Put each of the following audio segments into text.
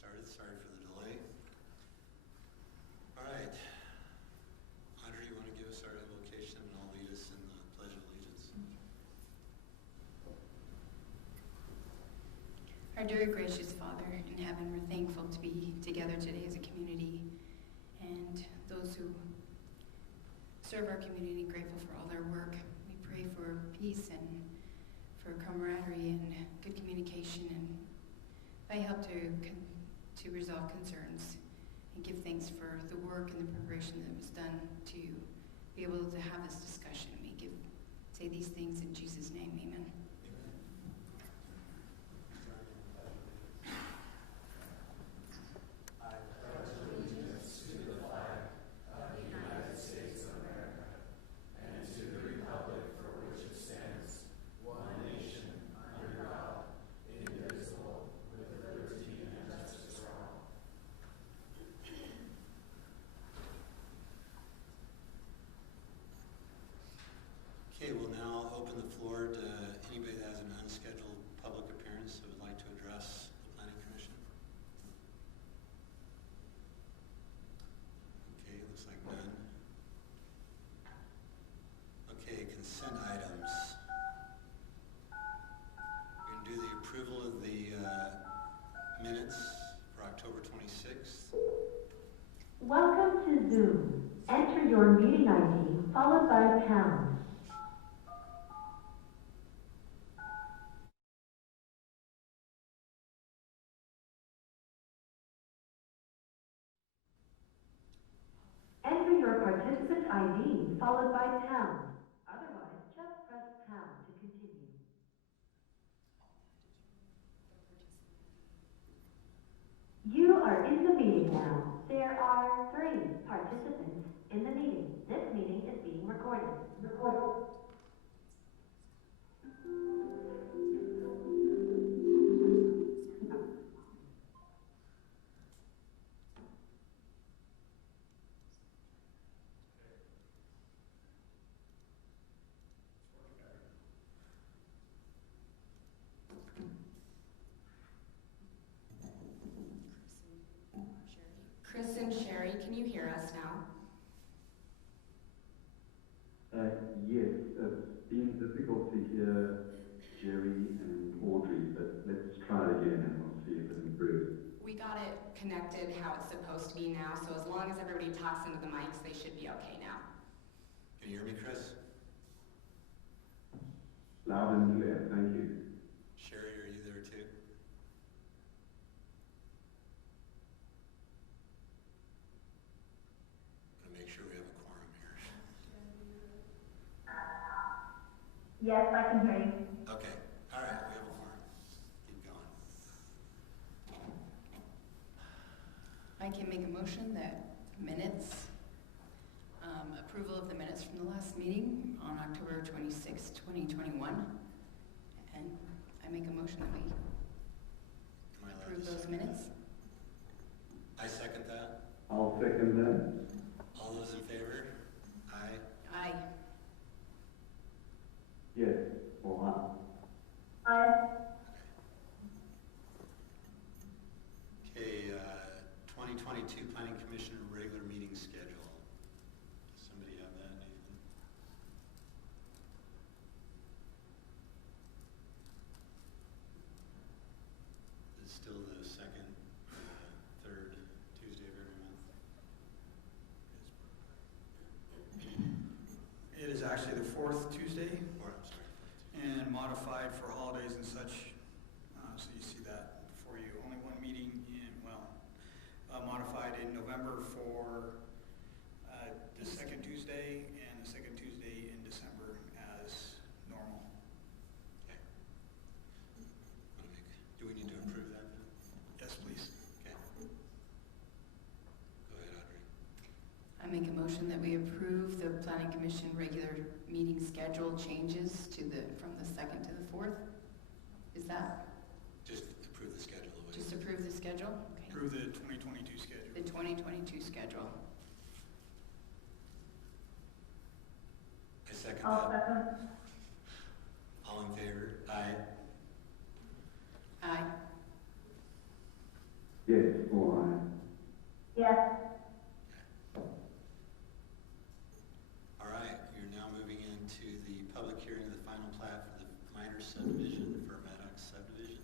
started. Sorry for the delay. All right. Audrey, you want to give us our invocation and I'll lead us in the Pledge of Allegiance? Our dear gracious Father in heaven, we're thankful to be together today as a community, and those who serve our community, grateful for all their work. We pray for peace and for camaraderie and good communication, and by help to resolve concerns and give thanks for the work and the preparation that was done to be able to have this discussion. We say these things in Jesus' name, amen. Okay, we'll now open the floor to anybody that has an unscheduled public appearance that would like to address the Planning Commission. Okay, looks like none. Okay, consent items. We're going to do the approval of the minutes for October 26th. Welcome to Zoom. Enter your meeting ID followed by pound. Enter your participant ID followed by pound. Otherwise, just press pound to continue. You are in the meeting now. There are 3 participants in the meeting. This meeting is being recorded. Chris and Sherry, can you hear us now? Yes, it's been difficult to hear Jerry and Audrey, but let's try it again and we'll see if it improves. We got it connected how it's supposed to be now, so as long as everybody talks into the mics, they should be okay now. Can you hear me, Chris? Loud and clear, thank you. Sherry, are you there too? I'm going to make sure we have a quorum here. Yes, I can hear you. Okay, all right, we have a quorum. Keep going. I can make a motion that approval of the minutes from the last meeting on October 26, 2021. And I make a motion that we Am I allowed approve to those second minutes. that? I second that. I'll second that. All those in favor? Aye. Aye. Yes, or Aye. Okay, 2022 Planning Commission regular meeting schedule. Somebody have that, Nathan? It's still the second, third Tuesday of every month. It is actually the 4th Tuesday Or, I'm sorry. and modified for holidays and such. So you see that before you. Only one meeting modified in November for the second Tuesday and the second Tuesday in December as normal. Okay. Do we need to approve that? Yes, please. Okay. Go ahead, Audrey. I make a motion that we approve the Planning Commission regular meeting schedule changes from the 2nd to the 4th. Is that? Just approve the schedule. Just approve the schedule? Okay. Approve the 2022 schedule. The 2022 schedule. I second I'll that. second. All in favor? Aye. Aye. yes. final plat for the minor subdivision for Maddox subdivision.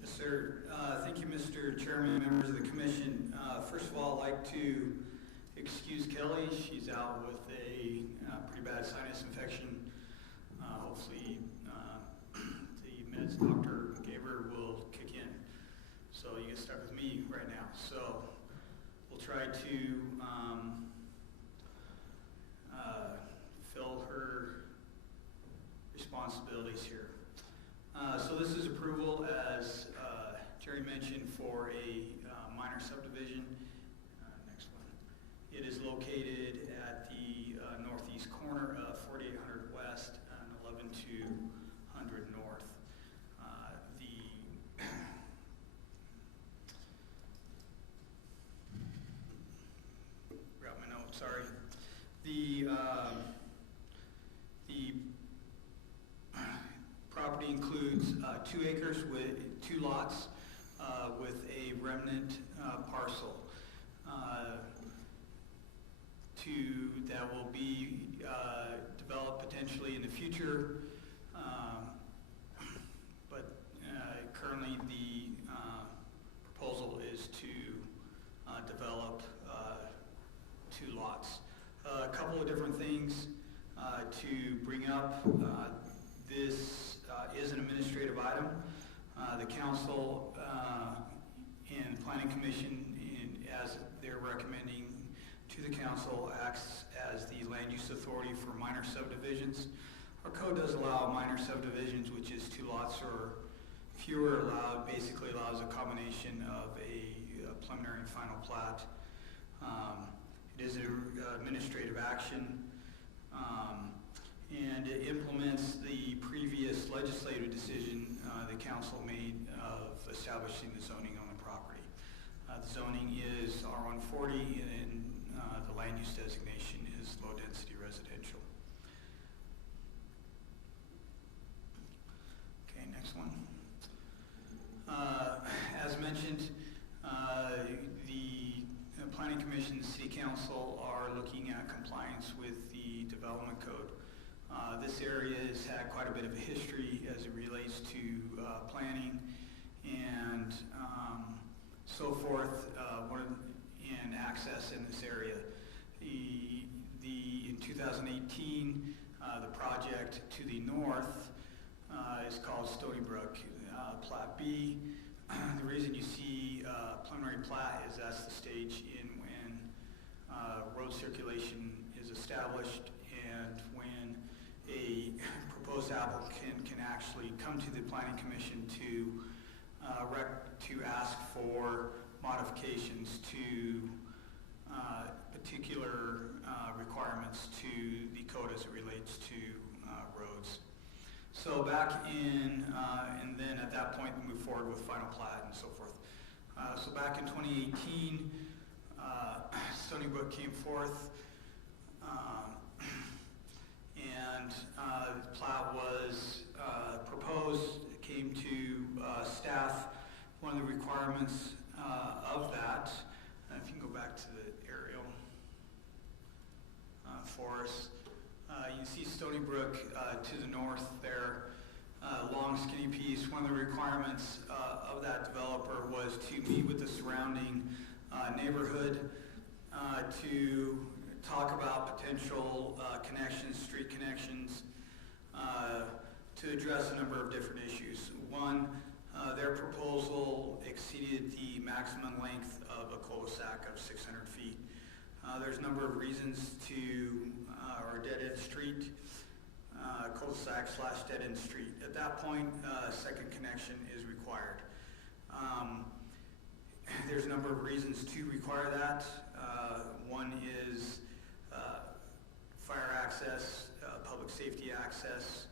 Yes, sir. Thank you, Mr. Chairman, members of the commission. First of all, I'd like to excuse Kelly. She's out with a pretty bad sinus infection. Hopefully, the meds doctor gave her will kick in. So you get stuck with me right now. So we'll try to fill her responsibilities here. So this is approval, as Jerry mentioned, for a minor subdivision. Next one. It is located at the northeast corner of 4800 West and 11200 North. Grab my notes, sorry. The property includes 2 acres with 2 lots with a remnant parcel that will be developed potentially in the future, but currently the proposal is to develop 2 lots. A couple of different things to bring up. This is an administrative item. The council and the planning commission, as they're recommending to the council, acts as the land use authority for minor subdivisions. Our code does allow minor subdivisions, which is 2 lots or fewer allowed, basically allows a combination of a preliminary and final plat. It is an administrative action, and it implements the previous legislative decision the council made of establishing the zoning on the property. The zoning is R140, and the land use designation is low density residential. Okay, next one. As mentioned, the Planning Commission and City Council are looking at compliance with the development code. This area has had quite a bit of a history as it relates to planning and so forth, and access in this area. In 2018, the project to the north is called Stony Brook, Plat B. The reason you see preliminary plat is that's the stage in when road circulation is established and when a proposed applicant can actually come to the Planning Commission to ask for modifications to particular requirements to the code as it relates to roads. So back in, and then at that point we move forward with final plat and so forth. So back in 2018, Stony Brook came forth, and the plat was proposed. It came to staff. One of the requirements of that, if you can go back to the aerial for us, you see Stony Brook to the north there, long skinny piece. One of the requirements of that developer was to meet with the surrounding neighborhood to talk about potential connections, street connections, to address a number of different issues. One, their proposal exceeded the maximum length of a cul-de-sac of 600 feet. There's a number of reasons to, or dead-end street, cul-de-sac / dead-end street. At that point, a second connection is required. There's a number of reasons to require that. One is fire access, public safety access,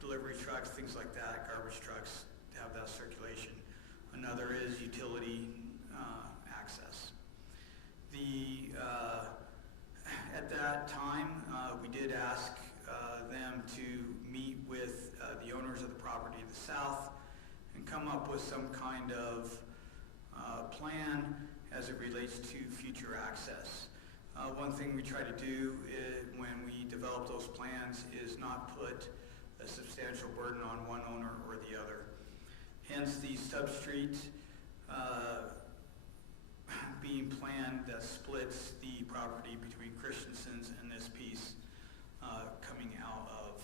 delivery trucks, things like that, garbage trucks, to have that circulation. Another is utility access. At that time, we did ask them to meet with the owners of the property to the south and come up with some kind of plan as it relates to future access. One thing we try to do when we develop those plans is not put a substantial burden on one owner or the other. Hence the substreet being planned that splits the property between Christensen's and this piece coming out of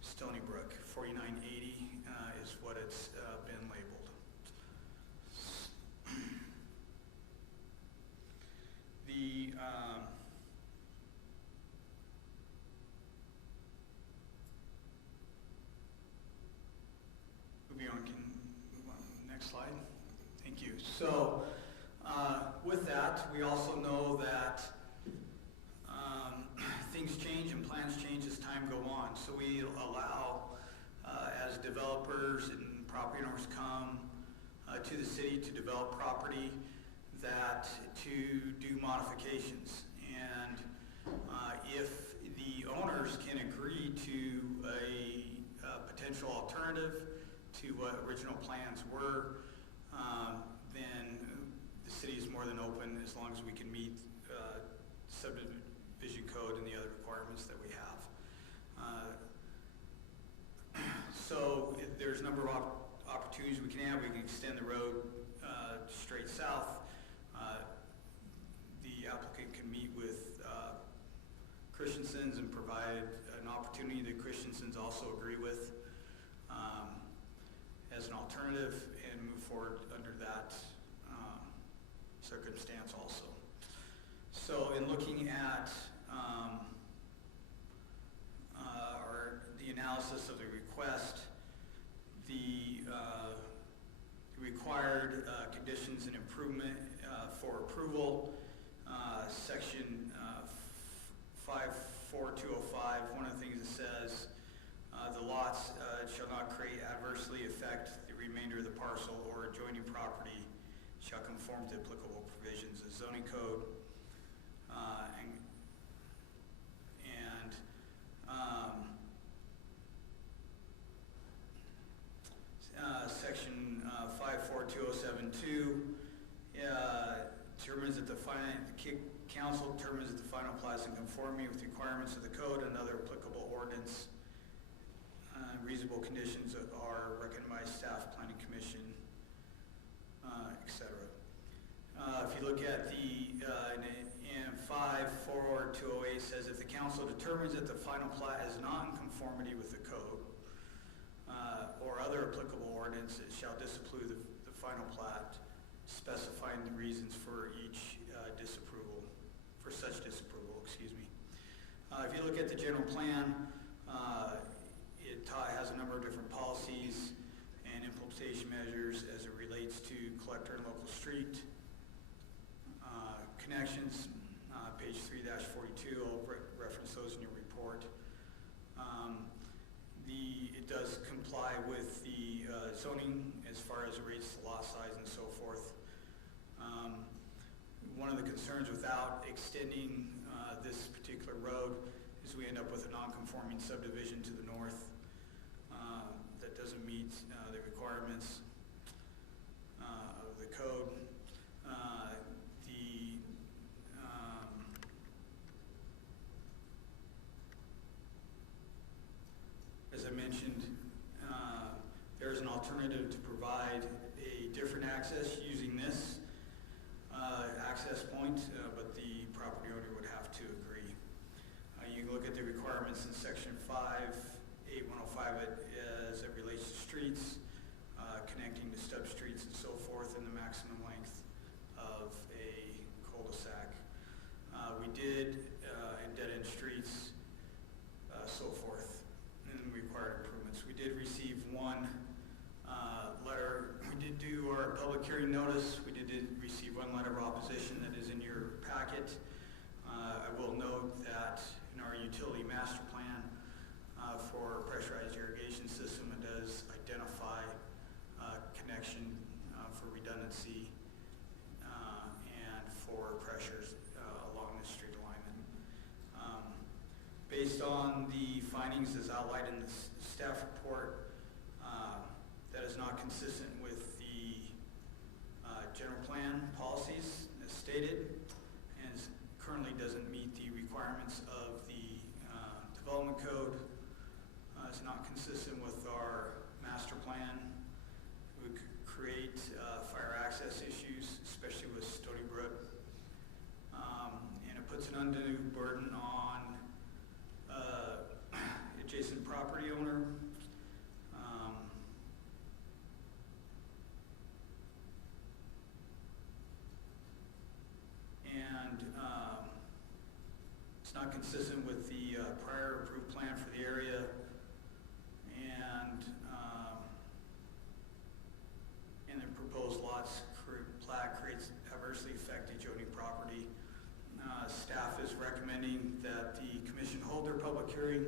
Stony Brook. 4980 is what it's been labeled. The moving on, can move on to the next slide. Thank you. So with that, we also know that things change and plans change as time go on. So we allow, as developers and property owners come to the city to develop property, that to do modifications. And if the owners can agree to a potential alternative to what original plans were, then the city is more than open as long as we can meet subdivision code and the other requirements that we have. So there's a number of opportunities we can have. We can extend the road straight south. The applicant can meet with Christensen's and provide an opportunity that Christensen's also agree with as an alternative, and move forward under that circumstance also. So in looking at the analysis of the request, the required conditions and improvement for approval, section 54205, one of the things it says, the lots shall not create adversely affect the remainder of the parcel or adjoining property, shall conform to applicable provisions of zoning code. Section 542072 determines that the council determines that the final plat is in conformity with requirements of the code and other applicable ordinance. Reasonable conditions are recommended by staff, planning commission, etc. If you look at the in 54208 says if the council determines that the final plat is not in conformity with the code or other applicable ordinances, shall disapprove the final plat, specifying the reasons for each disapproval, for such disapproval, excuse me. If you look at the general plan, it has a number of different policies and implementation measures as it relates to collector and local street connections. Page 3-42, I'll reference those in your report. It does comply with the zoning as far as it rates the lot size and so forth. One of the concerns without extending this particular road is we end up with a non-conforming subdivision to the north that doesn't meet the requirements of the code. As I mentioned, there's an alternative to provide a different access using this access point, but the property owner would have to agree. You can look at the requirements in section 58105 as it relates to streets, connecting to stub streets and so forth, and the maximum length of a cul-de-sac. We did in dead-end streets, so forth, and required improvements. We did receive one letter. We did do our public hearing notice. We did receive one letter of opposition that is in your packet. I will note that in our utility master plan for pressurized irrigation system, it does identify connection for redundancy and for pressures along the street alignment. Based on the findings as outlined in the staff report, that is not consistent with the general plan policy. policies as stated, and currently doesn't meet the requirements of the development code. It's not consistent with our master plan. It would create fire access issues, especially with Stony Brook. And it puts an undue burden on adjacent property owner. It's not consistent with the prior approved plan for the area, and the proposed lots plat creates adversely affect adjoining property. Staff is recommending that the commission hold their public hearing,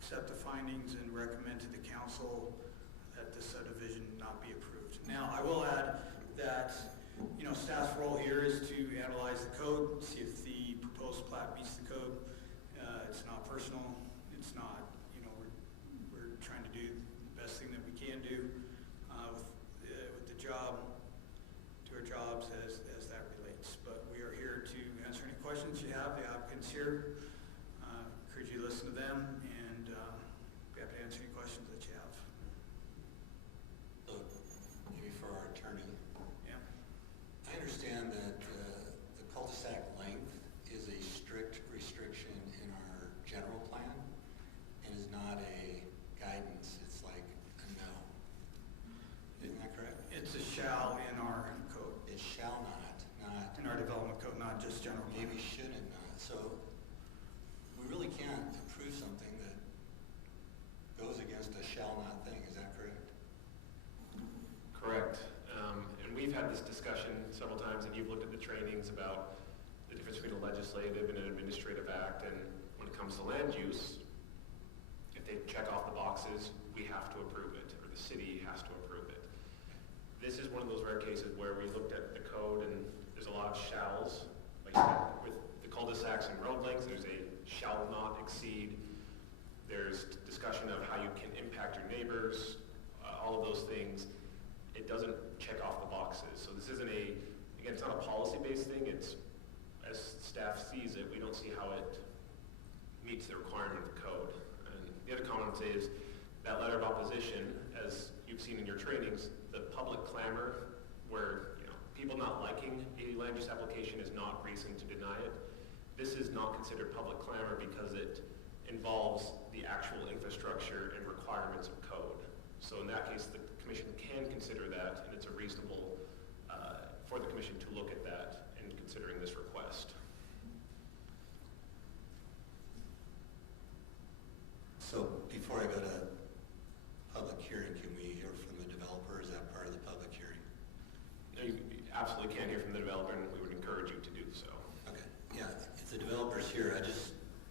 accept the findings, and recommend to the council that the subdivision not be approved. Now, I will add that staff's role here is to analyze the code, see if the proposed plat meets the code. It's not personal. It's not, we're trying to do the best thing that we can do with the job, to our jobs as that relates. But we are here to answer any questions you have. The applicant's here. Encourage you to listen to them, and be happy to answer any questions that you have. So, maybe for our attorney, Yeah. I understand that the cul-de-sac length is a strict restriction in our general plan and is not a guidance. It's like a no. Isn't that correct? It's a shall in our code, It shall not in our development code, not just general. maybe should it not. So we really can't approve something that goes against a shall not thing. Is that correct? Correct. And we've had this discussion several times, and you've looked at the trainings about the difference between a legislative and an administrative act. And when it comes to land use, if they check off the boxes, we have to approve it, or the city has to approve it. This is one of those rare cases where we looked at the code, and there's a lot of shalls. Like with the cul-de-sacs and road lengths, there's a shall not exceed. There's discussion of how you can impact your neighbors, all of those things. It doesn't check off the boxes. So this isn't again, it's not a policy-based thing. It's, as staff sees it, we don't see how it meets the requirement of the code. And the other comment is that letter of opposition, as you've seen in your trainings, the public clamor where people not liking a land use application is not reason to deny it. This is not considered public clamor because it involves the actual infrastructure and requirements of code. So in that case, the commission can consider that, and it's a reasonable for the commission to look at that in considering this request. So before I go to public hearing, can we hear from the developer? Is that part of the public hearing? You absolutely can hear from the developer, and we would encourage you to do so. Okay, yeah, if the developer's here,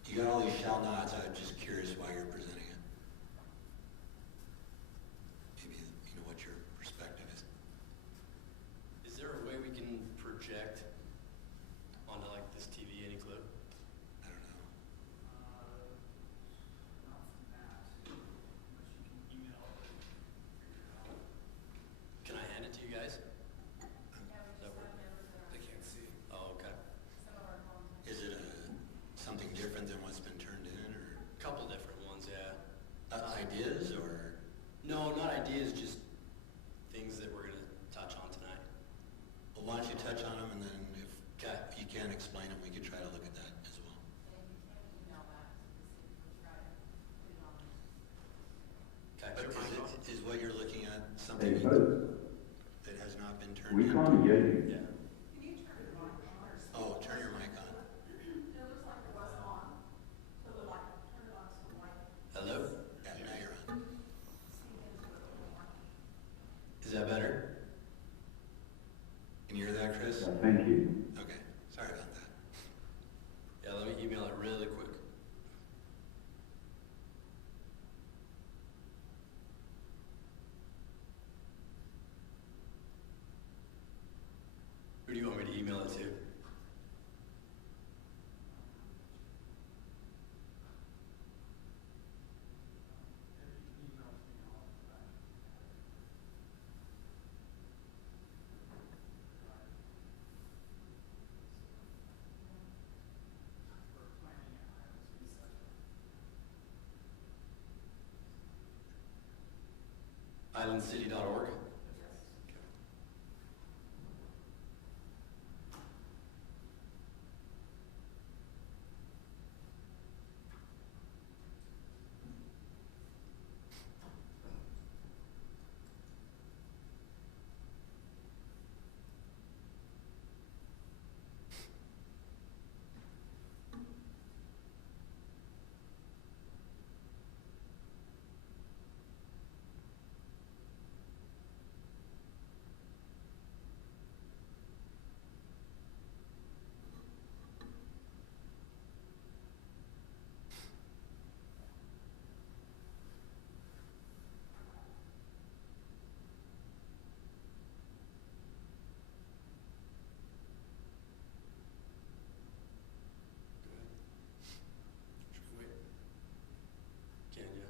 you got all these shall nots, I'm just curious why you're presenting it. Maybe, what your perspective is. Is there a way we can project onto like this TV any clip? I don't know. Not from that, unless you can email or figure it out. Can I hand it to you guys? They can't see. Oh, okay. Is it something different than what's been turned in, or Couple different ones, yeah. ideas, or? No, not ideas, just things that we're gonna touch on tonight. Well, why don't you touch on them, and then if Okay. you can't explain them, we could try to look at that as well. Okay. But is what you're looking at Hey, something folks, that has not been turned we in? can't hear you. Yeah. Oh, turn your mic on. Hello? Yeah, now you're on. Is that better? Can you hear that, Chris? Thank you. Okay, sorry about that. highlandcity.org? Should we wait? Can you?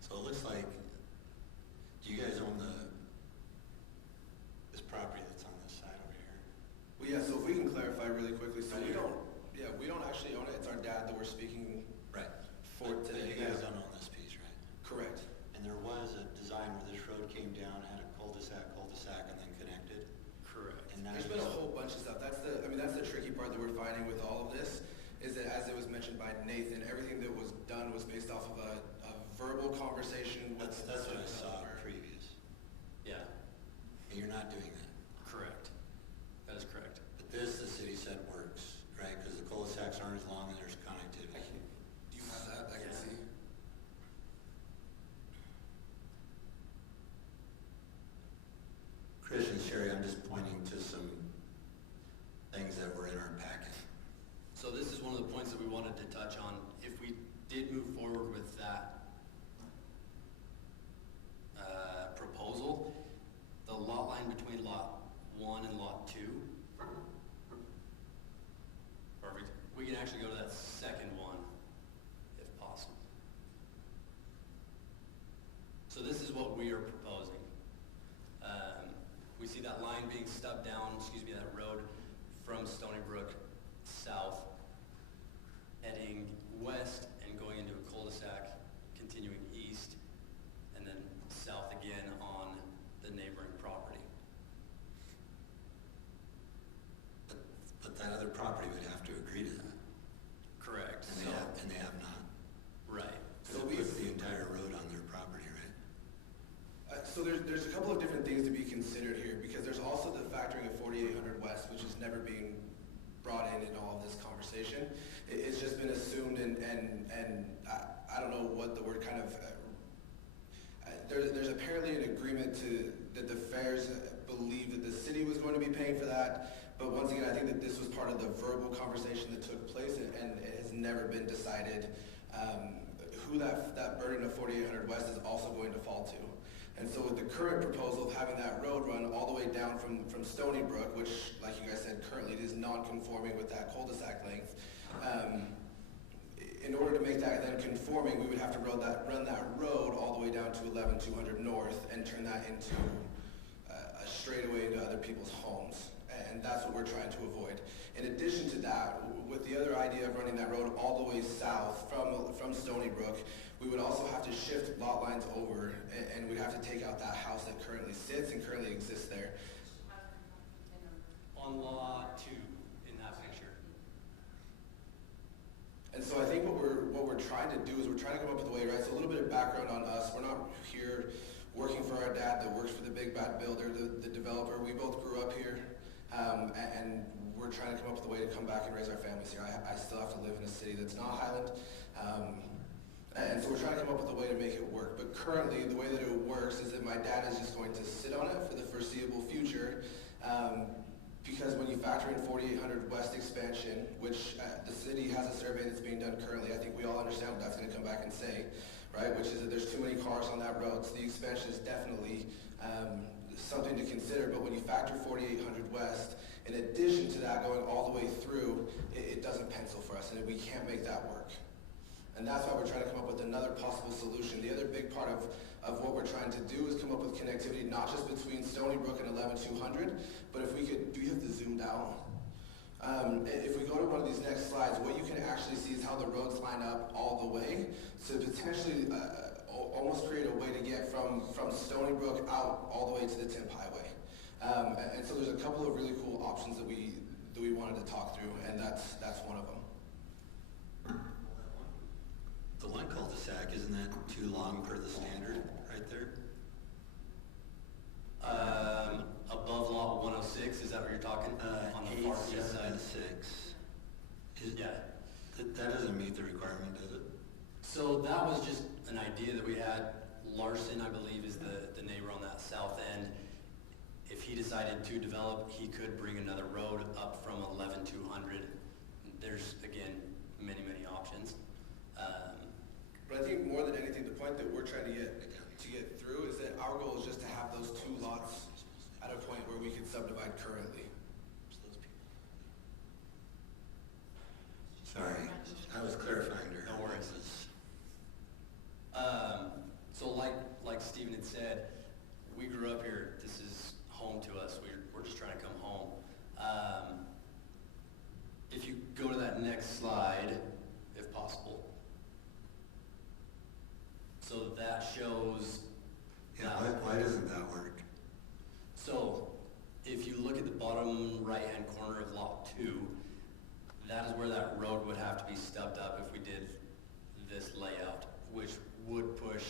So it looks like, do you guys own this property that's on this side over here? Well, yeah, so if we can clarify really quickly, so Right we here. don't, yeah, we don't actually own it, it's our dad that we're speaking Right. for But today. you guys don't own this piece, right? Correct. And there was a design where this road came down, had a cul-de-sac, and then connected. Correct. And now There's been a whole bunch of stuff. That's the tricky part that we're finding with all of this, is that as it was mentioned by Nathan, everything that was done was based off of a verbal conversation with That's what I the saw developer. previous. Yeah, And you're not doing that. correct. That is correct. But this, the city said works, right? Because the cul-de-sacs aren't as long and there's connectivity. Do you have that? I can Yeah. see. Chris and Sherry, I'm just pointing to some things that were in our packet. So this is one of the points that we wanted to touch on. If we did move forward with that proposal, the lot line between lot 1 and lot 2, or we can actually go to that second one, if possible. So this is what we are proposing. We see that line being stubbed down, that road from Stony Brook south, heading west and going into a cul-de-sac, continuing east, and then south again on the neighboring property. But that other property would have to agree to that. Correct. And they have not. Right. So it puts the entire road on their property, right? So there's a couple of different things to be considered here, because there's also the factoring of 4800 West, which is never being brought in all of this conversation. It's just been assumed, and I don't know what the word kind of. There's apparently an agreement that the fairs believe that the city was going to be paying for that, but once again, I think that this was part of the verbal conversation that took place, and it has never been decided who that burden of 4800 West is also going to fall to. And so with the current proposal of having that road run all the way down from Stony Brook, which, like you guys said, currently it is non-conforming with that cul-de-sac length, in order to make that then conforming, we would have to run that road all the way down to 11200 North and turn that into a straightaway into other people's homes. And that's what we're trying to avoid. In addition to that, with the other idea of running that road all the way south from Stony Brook, we would also have to shift lot lines over, and we'd have to take out that house that currently sits and currently exists there. On lot 2 in that picture. And so I think what we're trying to do is we're trying to come up with a way, right? So a little bit of background on us. We're not here working for our dad that works for the big bad builder, the developer. We both grew up here, and we're trying to come up with a way to come back and raise our families here. I still have to live in a city that's not Highland. And so we're trying to come up with a way to make it work. But currently, the way that it works is that my dad is just going to sit on it for the foreseeable future. Because when you factor in 4800 West expansion, which the city has a survey that's being done currently, I think we all understand what that's going to come back and say, right? Which is that there's too many cars on that road. So the expansion is definitely something to consider. But when you factor 4800 West, in addition to that going all the way through, it doesn't pencil for us, and we can't make that work. And that's why we're trying to come up with another possible solution. The other big part of of what we're trying to do is come up with connectivity, not just between Stony Brook and 11200, but if we could, do you have to zoom down? If we go to one of these next slides, what you can actually see is how the roads line up all the way to potentially almost create a way to get from Stony Brook out all the way to the Timp Highway. And so there's a couple of really cool options that we wanted to talk through, and that's one of them. The one cul-de-sac, isn't that too long per the standard right there? Above lot 106, is that what you're talking? On the far east side? 876. Yeah. That doesn't meet the requirement, does it? So that was just an idea that we had. Larson, I believe, is the neighbor on that south end. If he decided to develop, he could bring another road up from 11200. There's, again, many, many options. But I think more than anything, the point that we're trying to get through is that our goal is just to have those two lots at a point where we can subdivide currently. Sorry, I was clarifying to her. No worries. So like Stephen had said, we grew up here. This is home to us. We're just trying to come home. If you go to that next slide, if possible. So that shows. Yeah, why doesn't that work? So if you look at the bottom right-hand corner of lot 2, that is where that road would have to be stubbed up if we did this layout, which would push,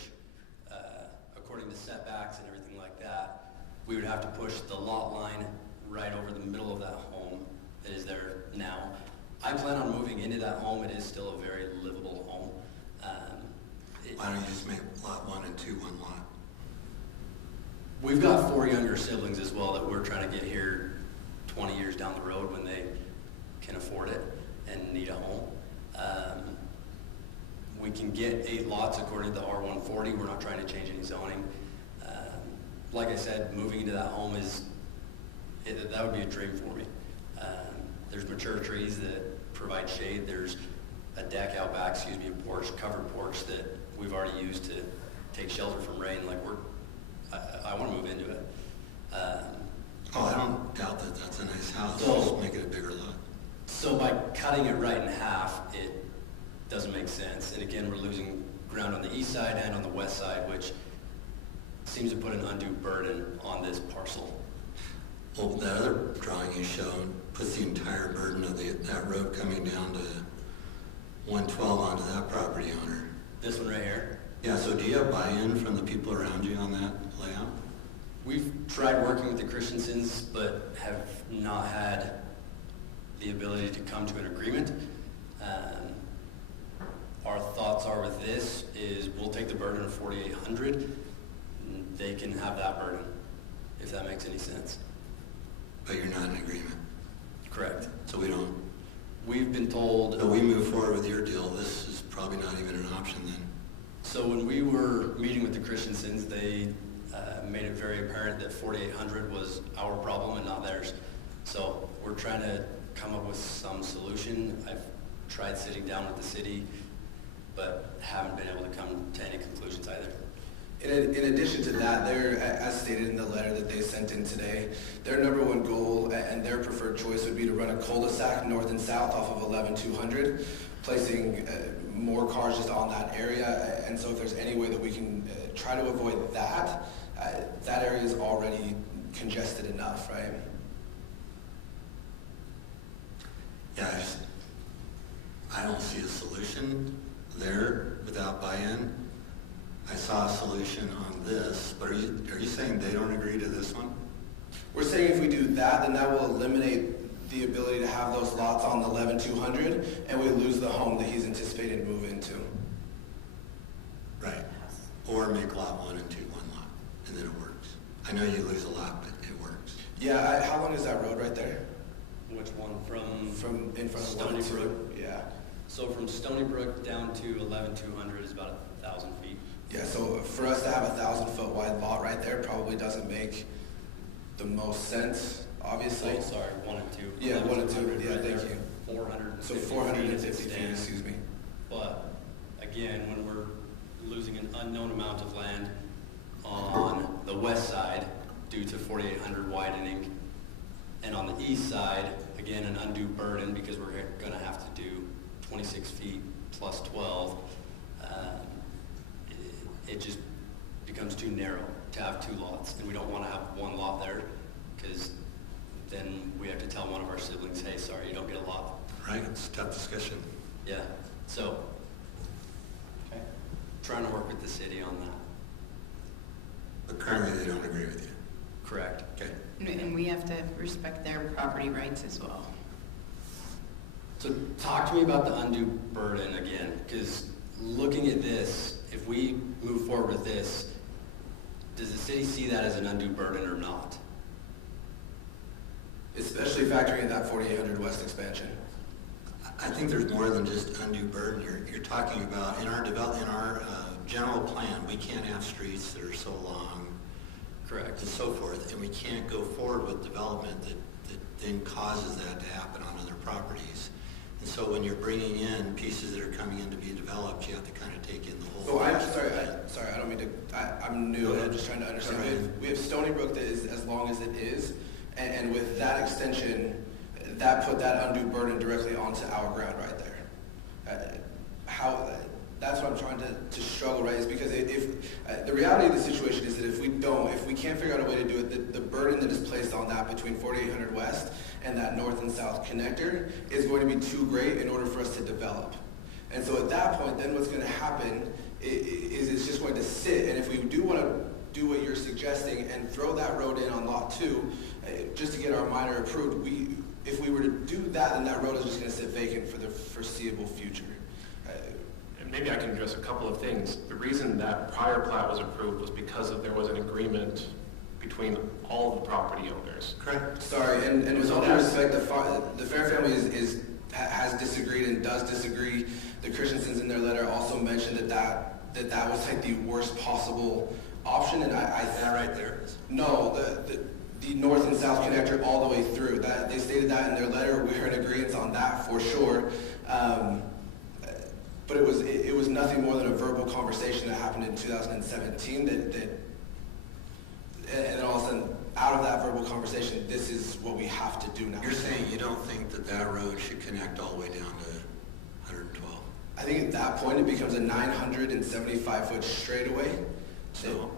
according to setbacks and everything like that, we would have to push the lot line right over the middle of that home that is there now. I plan on moving into that home. It is still a very livable home. Why don't you just make lot 1 and 2 one lot? We've got 4 younger siblings as well that we're trying to get here 20 years down the road when they can afford it and need a home. We can get 8 lots according to the R140. We're not trying to change any zoning. Like I said, moving into that home that would be a dream for me. There's mature trees that provide shade. There's a deck out back, a porch, covered porch that we've already used to take shelter from rain. I want to move into it. I don't doubt that that's a nice house. So, just make it a bigger lot. So by cutting it right in half, it doesn't make sense. And again, we're losing ground on the east side and on the west side, which seems to put an undue burden on this parcel. Well, the other drawing you showed puts the entire burden of that road coming down to 112 onto that property owner. This one right here? Yeah, so do you have buy-in from the people around you on that layout? We've tried working with the Christensens, but have not had the ability to come to an agreement. Our thoughts are with this is we'll take the burden of 4,800. They can have that burden, if that makes any sense. But you're not in agreement? Correct. So we don't... We've been told... So we move forward with your deal, this is probably not even an option then. So when we were meeting with the Christensens, they made it very apparent that 4,800 was our problem and not theirs. So we're trying to come up with some solution. I've tried sitting down with the city, but haven't been able to come to any conclusions either. In addition to that, as stated in the letter that they sent in today, their number one goal and their preferred choice would be to run a cul-de-sac north and south off of 11200, placing more cars just on that area. And so if there's any way that we can try to avoid that, that area is already congested enough, right? Yeah, I don't see a solution there without buy-in. I saw a solution on this, but are you saying they don't agree to this one? We're saying if we do that, then that will eliminate the ability to have those lots on the 11200, and we lose the home that he's anticipated to move into. Right. Or make lot 1 and 2 one lot, and then it works. I know you lose a lot, but it works. Yeah, how long is that road right there? Which one? From in front of Stony Brook? Yeah. So from Stony Brook down to 11200 is about 1,000 feet. Yeah, so for us to have a 1,000-foot wide lot right there probably doesn't make the most sense, obviously. Oh, sorry, 1 and 2. Yeah, 1 and 2. Yeah, right thank there. you. 450 So 450 feet, feet, excuse me. But again, when we're losing an unknown amount of land, on the west side due to 4800 widening. And on the east side, again, an undue burden because we're gonna have to do 26 feet plus 12. It just becomes too narrow to have two lots, and we don't wanna have one lot there, because then we have to tell one of our siblings, hey, sorry, you don't get a lot. Right, it's a tough discussion. Yeah, so, trying to work with the city on that. But currently, they don't agree with you. Correct. Okay. And we have to respect their property rights as well. So talk to me about the undue burden again, because looking at this, if we move forward with this, does the city see that as an undue burden or not? Especially factoring in that 4800 West expansion. I think there's more than just undue burden. You're talking about, in our general plan, we can't have streets that are so long. Correct. And so forth, and we can't go forward with development that then causes that to happen on other properties. And so when you're bringing in pieces that are coming in to be developed, you have to kind of take in the whole. So sorry, I don't mean to, I'm new, I'm just trying to understand. We have Stony Brook that is as long as it is, and with that extension, that put that undue burden directly onto our ground right there. That's what I'm trying to struggle, right, is because if the reality of the situation is that if we can't figure out a way to do it, the burden that is placed on that between 4800 West and that north and south connector is going to be too great in order for us to develop. And so at that point, then what's going to happen is it's just going to sit, and if we do want to do what you're suggesting and throw that road in on lot 2, just to get our minor approved, if we were to do that, then that road is just going to sit vacant for the foreseeable future. Maybe I can address a couple of things. The reason that prior plat was approved was because there was an agreement between all of the property owners. Correct. Sorry, and with all due respect, the Fair family has disagreed and does disagree. The Christiansens in their letter also mentioned that was like the worst possible option, and that right there. No, the north and south connector all the way through. That they stated that in their letter. We're in agreement on that for sure. But it was nothing more than a verbal conversation that happened in 2017 and then all of a sudden, out of that verbal conversation, this is what we have to do now. You're saying you don't think that road should connect all the way down to 112? I think at that point, it becomes a 975-foot straightaway. So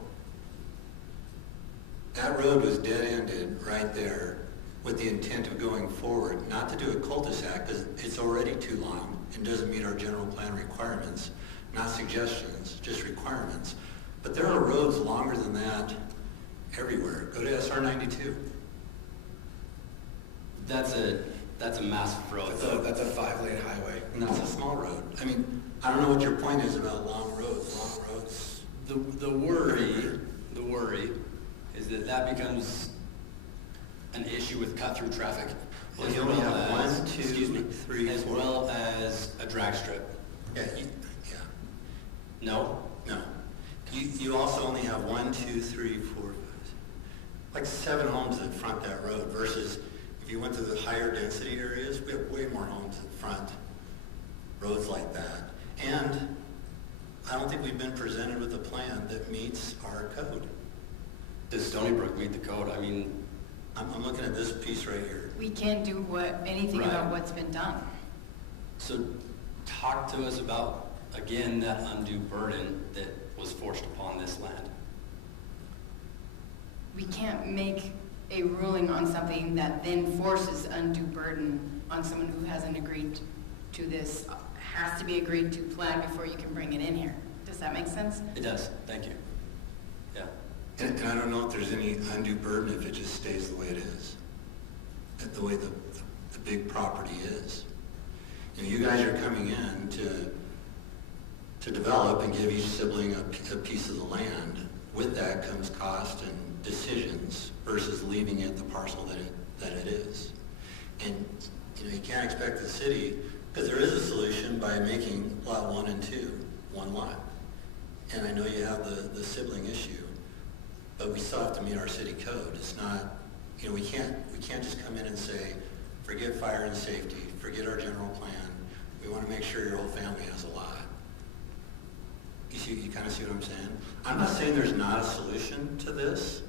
that road was dead-ended right there with the intent of going forward, not to do a cul-de-sac, because it's already too long and doesn't meet our general plan requirements, not suggestions, just requirements. But there are roads longer than that everywhere. Go to SR 92. That's a massive road. That's a 5-lane highway. And that's a small road. I mean, I don't know what your point is about long roads. Long roads. The worry is that becomes an issue with cut-through traffic. Well, you only have 1, 2, 3, as 4. well as a drag strip. Yeah. No? No. You also only have 1, 2, 3, 4, 5, like 7 homes that front that road versus if you went to the higher density areas, we have way more homes that front roads like that. And I don't think we've been presented with a plan that meets our code. Does Stony Brook meet the code? I mean, I'm looking at this piece right here. We can't do anything Right. about what's been done. so talk to us about, again, that undue burden that was forced upon this land. We can't make a ruling on something that then forces undue burden on someone who hasn't agreed to this. Has to be agreed to plan before you can bring it in here. Does that make sense? It does. Thank you. Yeah. And I don't know if there's any undue burden if it just stays the way it is, the way the big property is. You guys are coming in to develop and give each sibling a piece of the land. With that comes cost and decisions versus leaving it the parcel that it is. And you can't expect the city, because there is a solution by making lot 1 and 2 one lot. And I know you have the sibling issue, but we still have to meet our city code. It's not, we can't just come in and say, forget fire and safety, forget our general plan. We want to make sure your whole family has a lot. You kind of see what I'm saying? I'm not saying there's not a solution to this.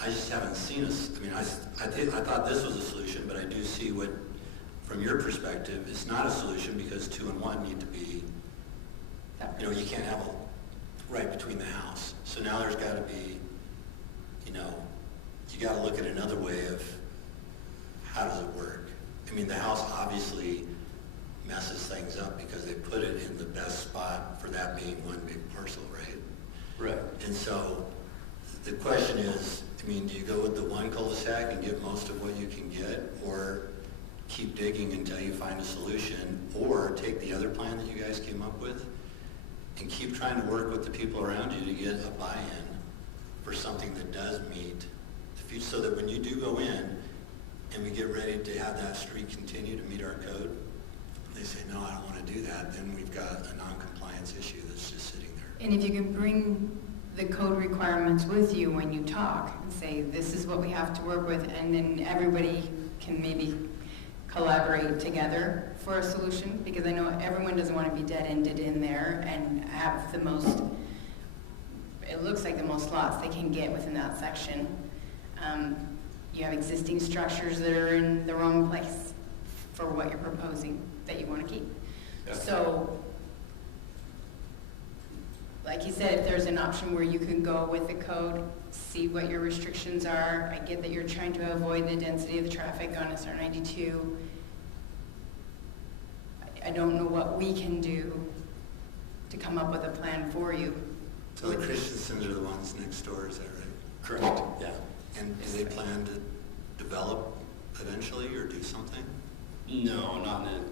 I just haven't seen us. I mean, I thought this was a solution, but I do see what, from your perspective, it's not a solution because 2 and 1 need to be, you know, you can't have a right between the house. So now there's got to be, you know, you got to look at another way of how does it work. I mean, the house obviously messes things up because they put it in the best spot for that being one big parcel, right? Right. And so the question is, I mean, do you go with the one cul-de-sac and get most of what you can get, or keep digging until you find a solution, or take the other plan that you guys came up with and keep trying to work with the people around you to get a buy-in for something that does meet the future, so that when you do go in and we get ready to have that street continue to meet our code, they say, no, I don't want to do that, then we've got a non-compliance issue that's just sitting there. And if you can bring the code requirements with you when you talk and say, this is what we have to work with, and then everybody can maybe collaborate together for a solution, because I know everyone doesn't want to be dead-ended in there and have the most, it looks like the most lots they can get within that section. You have existing structures that are in the wrong place for what you're proposing that you want to keep. Yeah. So, like you said, if there's an option where you can go with the code, see what your restrictions are. I get that you're trying to avoid the density of the traffic on SR 92. I don't know what we can do to come up with a plan for you. So the Christiansens are the ones next door, is that right? Correct, yeah. And do they plan to develop eventually or do something? No, not in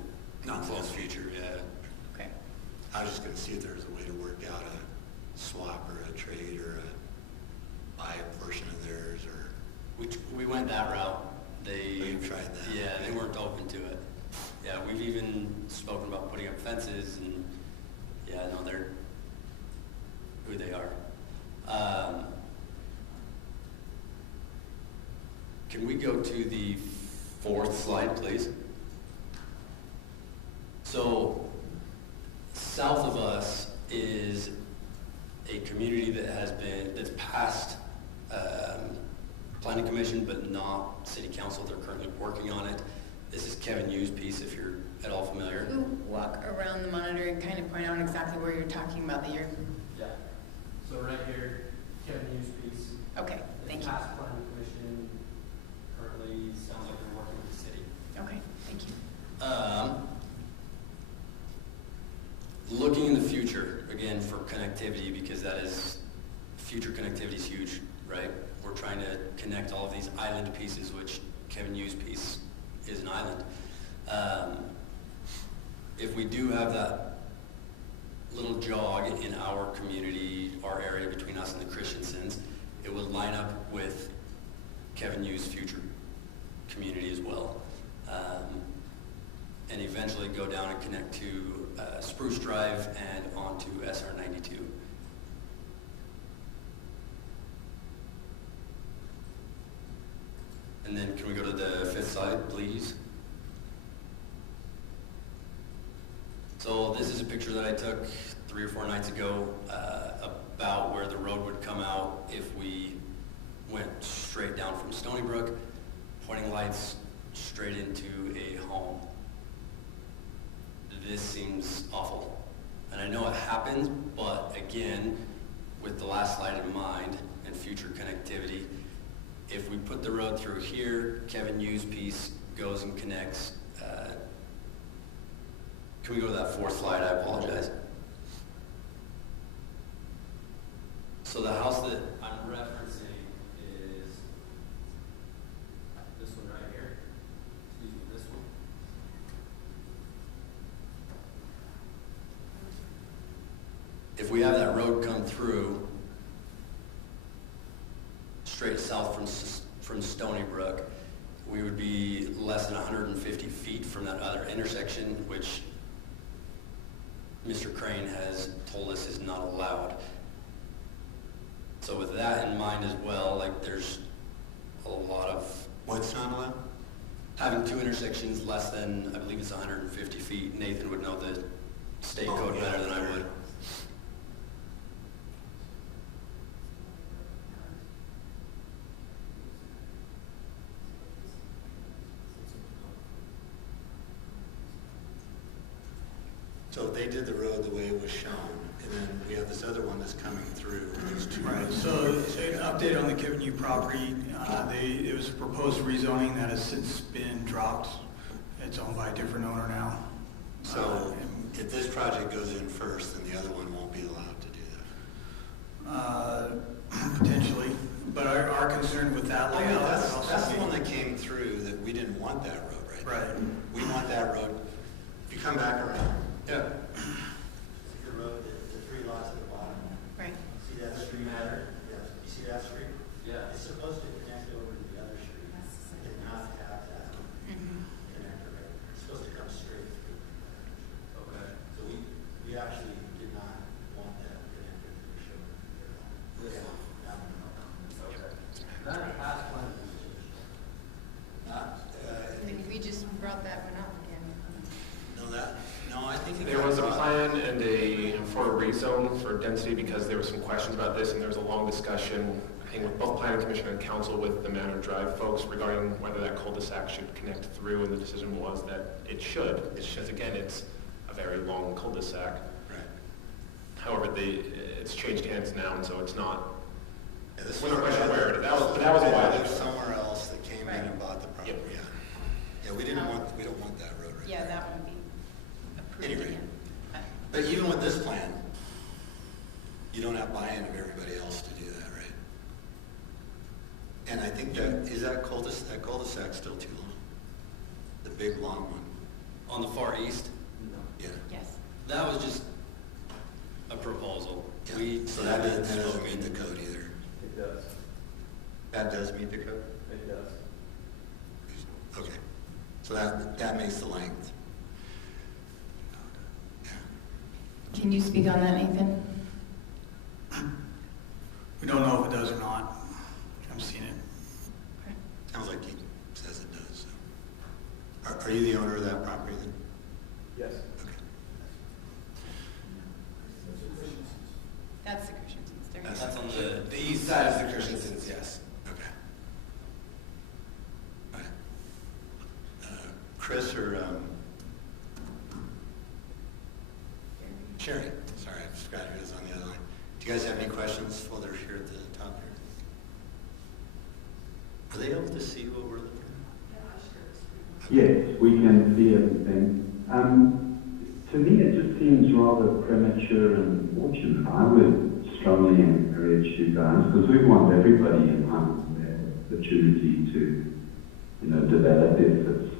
Not the close close future, yeah. Okay. I was just gonna see if there was a way to work out a swap or a trade or a buy a portion of theirs or. We went that route. Oh, you've tried that? Yeah, they weren't open to it. Yeah, we've even spoken about putting up fences and, yeah, no, they're who they are. Can we go to the 4th slide, please? So, south of us is a community that that's passed planning commission, but not city council. They're currently working on it. This is Kevin Yu's piece, if you're at all familiar. You walk around the monitor and kind of point out exactly where you're talking about that you're. Yeah. So right here, Kevin Hughes piece. Okay, thank you. Past planning commission, currently sounds like they're working with the city. Okay, thank you. Looking in the future, again, for connectivity, because that is, future connectivity is huge, right? We're trying to connect all of these island pieces, which Kevin Yu's piece is an island. If we do have that little jog in our community, our area between us and the Christiansens, it would line up with Kevin Yu's future community as well. And eventually go down and connect to Spruce Drive and onto SR 92. And then can we go to the 5th slide, please? So this is a picture that I took 3 or 4 nights ago about where the road would come out if we went straight down from Stony Brook, pointing lights straight into a home. This seems awful. And I know it happens, but again, with the last slide in mind and future connectivity, if we put the road through here, Kevin Yu's piece goes and connects. Can we go to that 4th slide? I apologize. So the house that I'm referencing is this one right here. Excuse me, this one. If we have that road come through straight south from Stony Brook, we would be less than 150 feet from that other intersection, which Mr. Crane has told us is not allowed. So with that in mind as well, like there's a lot of What's not allowed? having 2 intersections less than, I believe it's 150 feet. Nathan would know the state code better than I would. So they did the road the way it was shown, and then we have this other one that's coming through. Those two Right, roads. so an update on the Kivenu property, it was a proposed rezoning that has since been dropped. It's owned by a different owner now. So if this project goes in first, then the other one won't be allowed to do that. Potentially, but our concern with that I mean, layout that's would also the be- one that came through, that we didn't want that road right Right. there. We want that road, if you come back around. Yeah. Your road, the three lots at the bottom. Right. See that street matter? Yeah. You see that street? Yeah. It's supposed to connect over to the other street. It did not have that connector right there. It's supposed to come straight through. Okay. So we actually did not want that connector to be shown. This one. That one. Okay. Not a past plan. I mean, we just brought that one up again. No, I think. There was a plan and for a rezone for density because there were some questions about this and there was a long discussion, I think with both planning commission and council with the Manor Drive folks regarding whether that cul-de-sac should connect through, and the decision was that it should. It's just, again, it's a very long cul-de-sac. Right. However, it's changed hands now, and so it's not. Yeah, this Well, was no question where it is. That was a while ago. There's somewhere else that came in and bought the property, Yep. yeah. Yeah, we don't want that road right Yeah, there. that won't be approved Anyway. again. But even with this plan, you don't have buy-in of everybody else to do that, right? And I think that cul-de-sac still too long? The big, long one? On the far east, Yeah. Yes. that was just a proposal. Yeah. We So that haven't doesn't spoken. meet the code either. It does. That does meet the code? It does. Okay. So that makes the length. Yeah. Can you speak on that, Nathan? We don't know if it does or not. I haven't seen it. Sounds like he says it does, so. Are you the owner of that property then? Yes. Okay. That's the Christensen's. There you go. That's on the The east side is the Christensens, yes. Okay. All right. Chris or Sherry, sorry, I forgot who was on the other line. Do you guys have any questions while they're here at the top here? Are they able to see what we're looking at? Yes, we can see everything. To me, it just seems rather premature and fortunate. I would strongly encourage you guys, because we want everybody in Highland the opportunity to, develop if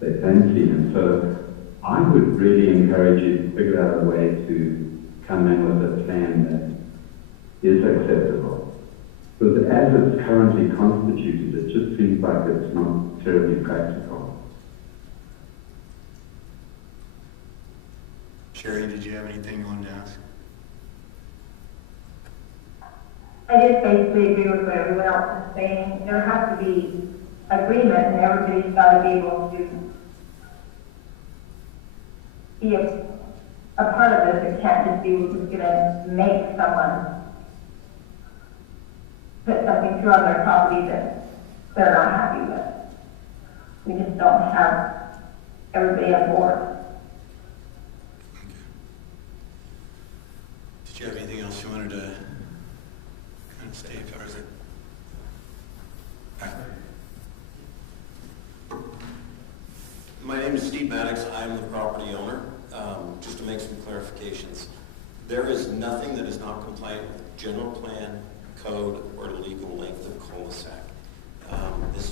they fancy. And so I would really encourage you to figure out a way to come in with a plan that is acceptable. Because as it's currently constituted, it just seems like it's not terribly practical. Sherry, did you have anything you wanted to ask? I just basically agree with what everyone else is saying. There has to be agreement, and everybody's got to be able to be a part of this. It can't just be we're just going to make someone put something through on their property that they're not happy with. We just don't have everybody on board. Okay. Did you have anything else you wanted to kind of state, or is it? All right. My name is Steve Maddox. I'm the property owner. Just to make some clarifications, there is nothing that is not compliant with general plan, code, or legal length of cul-de-sac. This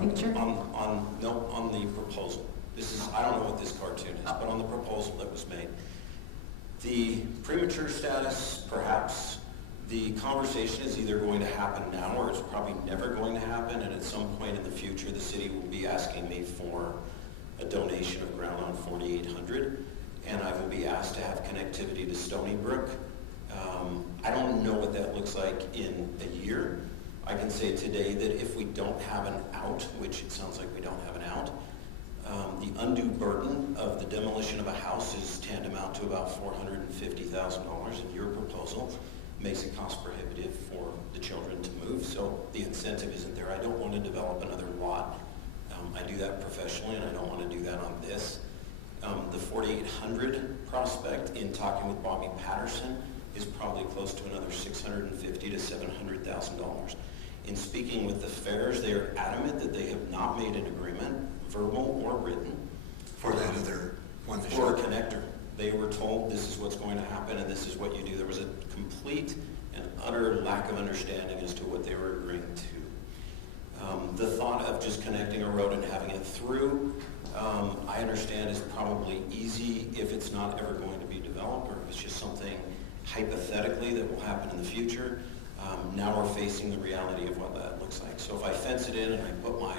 picture? On the proposal. I don't know what this cartoon is, but on the proposal that was made. The premature status, perhaps, the conversation is either going to happen now or it's probably never going to happen, and at some point in the future, the city will be asking me for a donation of ground on 4,800, and I will be asked to have connectivity to Stony Brook. I don't know what that looks like in a year. I can say today that if we don't have an out, which it sounds like we don't have an out, the undue burden of the demolition of a house is tantamount to about $450,000, and your proposal makes it cost prohibitive for the children to move, so the incentive isn't there. I don't want to develop another lot. I do that professionally, and I don't want to do that on this. The 4,800 prospect, in talking with Bobby Patterson, is probably close to another $650,000 to $700,000. In speaking with the fairs, they are adamant that they have not made an agreement, verbal or written, For that other one. for a connector. They were told this is what's going to happen and this is what you do. There was a complete and utter lack of understanding as to what they were agreeing to. The thought of just connecting a road and having it through, I understand, is probably easy if it's not ever going to be developed, or if it's just something hypothetically that will happen in the future. Now we're facing the reality of what that looks like. So if I fence it in and I put my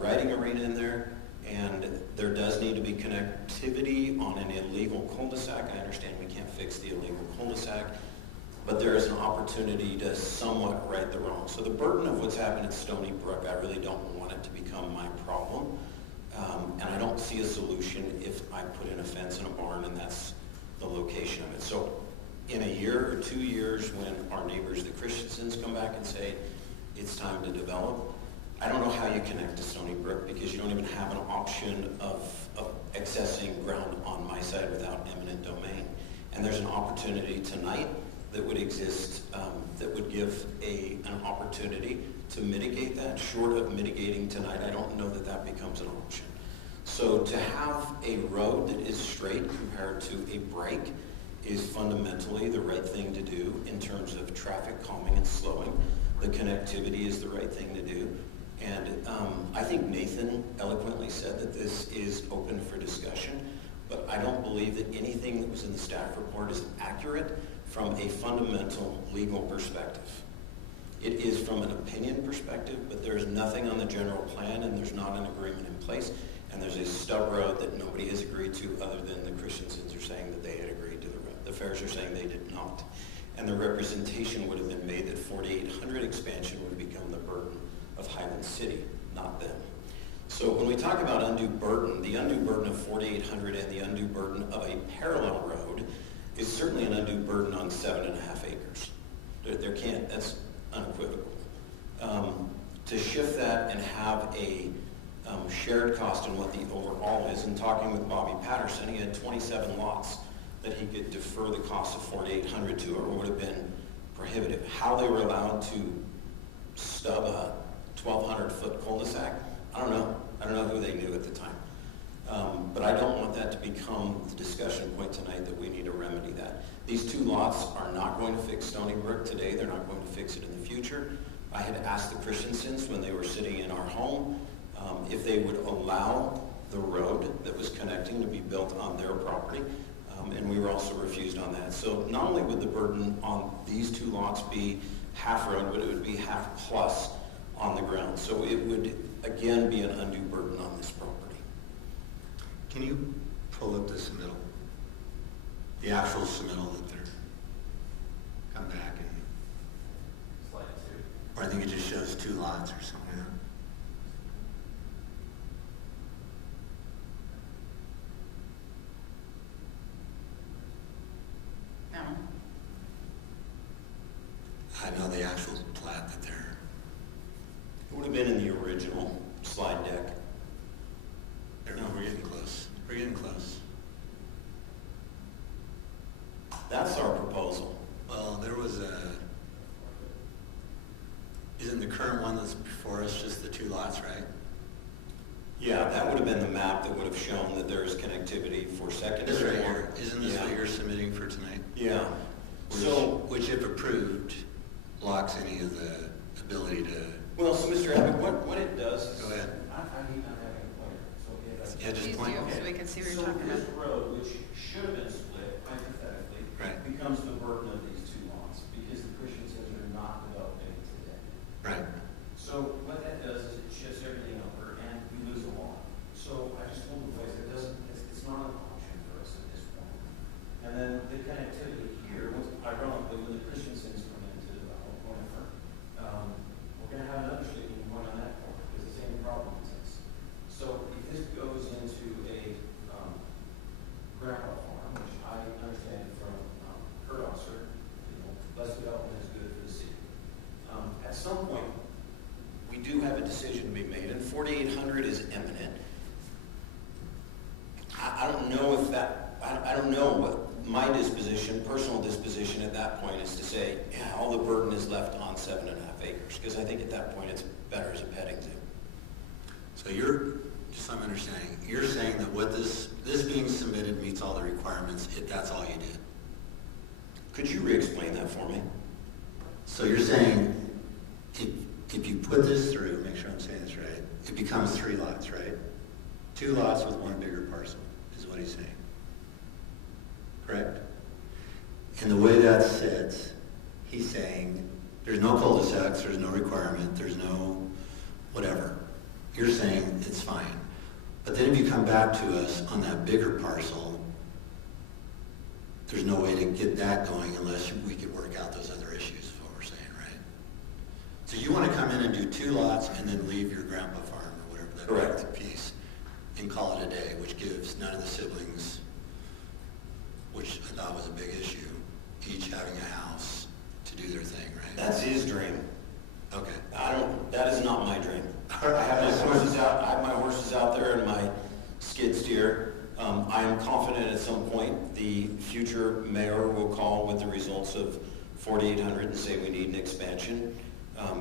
riding arena in there, and there does need to be connectivity on an illegal cul-de-sac, I understand we can't fix the illegal cul-de-sac, but there is an opportunity to somewhat right the wrong. So the burden of what's happened at Stony Brook, I really don't want it to become my problem. And I don't see a solution if I put in a fence and a barn and that's the location of it. So in a year or 2 years, when our neighbors, the Christiansens, come back and say, it's time to develop, I don't know how you connect to Stony Brook, because you don't even have an option of accessing ground on my side without eminent domain. And there's an opportunity tonight that would exist, that would give an opportunity to mitigate that. Short of mitigating tonight, I don't know that that becomes an option. So to have a road that is straight compared to a break is fundamentally the right thing to do in terms of traffic calming and slowing. The connectivity is the right thing to do. And I think Nathan eloquently said that this is open for discussion, but I don't believe that anything that was in the staff report is accurate from a fundamental legal perspective. It is from an opinion perspective, but there's nothing on the general plan, and there's not an agreement in place, and there's a stub road that nobody has agreed to other than the Christiansens are saying that they had agreed to the road. The fairs are saying they did not. And the representation would have been made that 4,800 expansion would become the burden of Highland City, not them. So when we talk about undue burden, the undue burden of 4,800 and the undue burden of a parallel road is certainly an undue burden on 7.5 acres. There can't, that's unequivocal. To shift that and have a shared cost in what the overall is, and talking with Bobby Patterson, he had 27 lots that he could defer the cost of 4,800 to, or would have been prohibitive. How they were allowed to stub a 1,200-foot cul-de-sac, I don't know. I don't know who they knew at the time. But I don't want that to become the discussion point tonight, that we need to remedy that. These two lots are not going to fix Stony Brook today. They're not going to fix it in the future. I had asked the Christiansens when they were sitting in our home if they would allow the road that was connecting to be built on their property, and we were also refused on that. So not only would the burden on these two lots be half road, but it would be half plus on the ground. So it would, again, be an undue burden on this property. Can you pull up the submittal? The actual submittal that they're come back and, Slide 2. or I think it just shows 2 lots or something. No. I know the actual plat that they're. It would have been in the original slide deck. No, we're getting close. We're getting close. That's our proposal. Well, there was isn't the current one that's before us just the 2 lots, right? Yeah, that would have been the map that would have shown that there is connectivity for secondary. This right here. Isn't this Yeah. what you're submitting for tonight? Yeah. Which if approved, blocks any of the ability to. Well, so Mr. Abbott, what it does is. Go ahead. I need not having a pointer, so if Yeah, just Please point. do, so we can see what you're So talking this about. road, which should have been split hypothetically, Right. becomes the burden of these 2 lots, because the Christiansens are not developing it today. Right. So what that does is it shifts everything over, and we lose a lot. So I just hold the place, it's not an option for us at this point. And then the connectivity here, ironically, when the Christiansens come into the whole corner, we're gonna have another sleeping point on that corner, because the same problem exists. So if this goes into a, grandpa farm, which I understand from, her officer, all the burden is left on 7.5 acres, because I think at that point it's better as a petting zoo. So just so I'm understanding, you're saying that what this being submitted meets all the requirements, that's all you did? Could you re-explain that for me? So you're saying, if you put this through, make sure I'm saying this right, it becomes 3 lots, right? 2 lots with 1 bigger parcel, is what he's saying. Correct? And the way that sits, he's saying, there's no cul-de-sacs, there's no requirement, there's no whatever. You're saying it's fine. But then if you come back to us on that bigger parcel, there's no way to get that going unless we could work out those other issues, is what we're saying, right? So you want to come in and do 2 lots and then leave your grandpa farm or whatever that Correct. piece and call it a day, which gives none of the siblings, which I thought was a big issue, each having a house to do their thing, right? That's his dream. Okay. That is not my dream. I have my horses out there and my skid steer. I am confident at some point the future mayor will call with the results of 4,800 and say we need an expansion.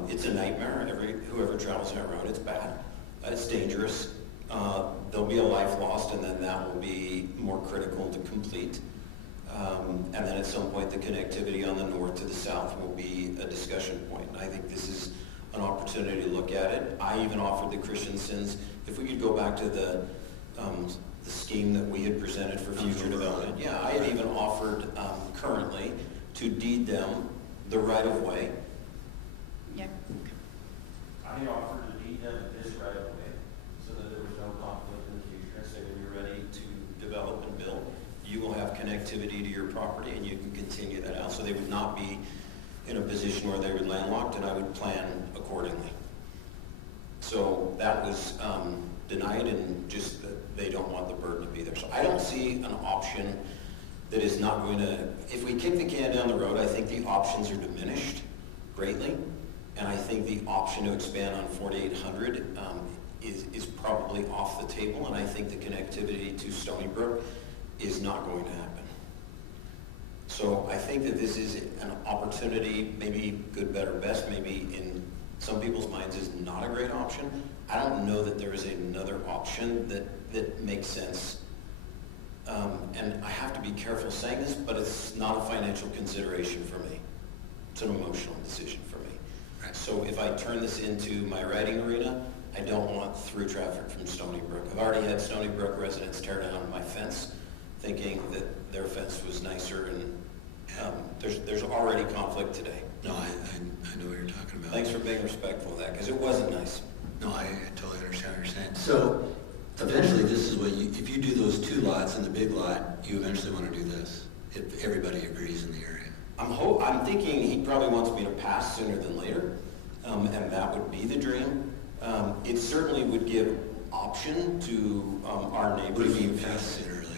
It's a nightmare. Whoever travels that road, it's bad. It's dangerous. There'll be a life lost, and then that will be more critical to complete. And then at some point, the connectivity on the north to the south will be a discussion point. I think this is an opportunity to look at it. I even offered the Christiansens, if we could go back to the scheme that we had presented for future development. Yeah, I had even offered currently to deed them the right-of-way. Yep. I had offered to deed them this right of way so that there was no conflict in the future. Say when you're ready to develop and build, you will have connectivity to your property and you can continue that out. So they would not be in a position where they were landlocked, and I would plan accordingly. So that was denied, and just that they don't want the burden to be there. So I don't see an option that is not going to, if we kick the can down the road, I think the options are diminished greatly. And I think the option to expand on 4,800 is probably off the table. And I think the connectivity to Stony Brook is not going to happen. So I think that this is an opportunity, maybe good, better, best, maybe in some people's minds is not a great option. I don't know that there is another option that makes sense. And I have to be careful saying this, but it's not a financial consideration for me. It's an emotional decision for me. So if I turn this into my riding arena, I don't want through traffic from Stony Brook. I've already had Stony Brook residents tear down my fence, thinking that their fence was nicer, and there's already conflict today. No, I know what you're talking about. Thanks for being respectful of that, because it wasn't nice. No, I totally understand what you're saying. So eventually this is what if you do those 2 lots in the big lot, you eventually want to do this, if everybody agrees in the area. I'm thinking he probably wants me to pass sooner than later, and that would be the dream. It certainly would give option to our neighbors. What do you mean pass sooner or later?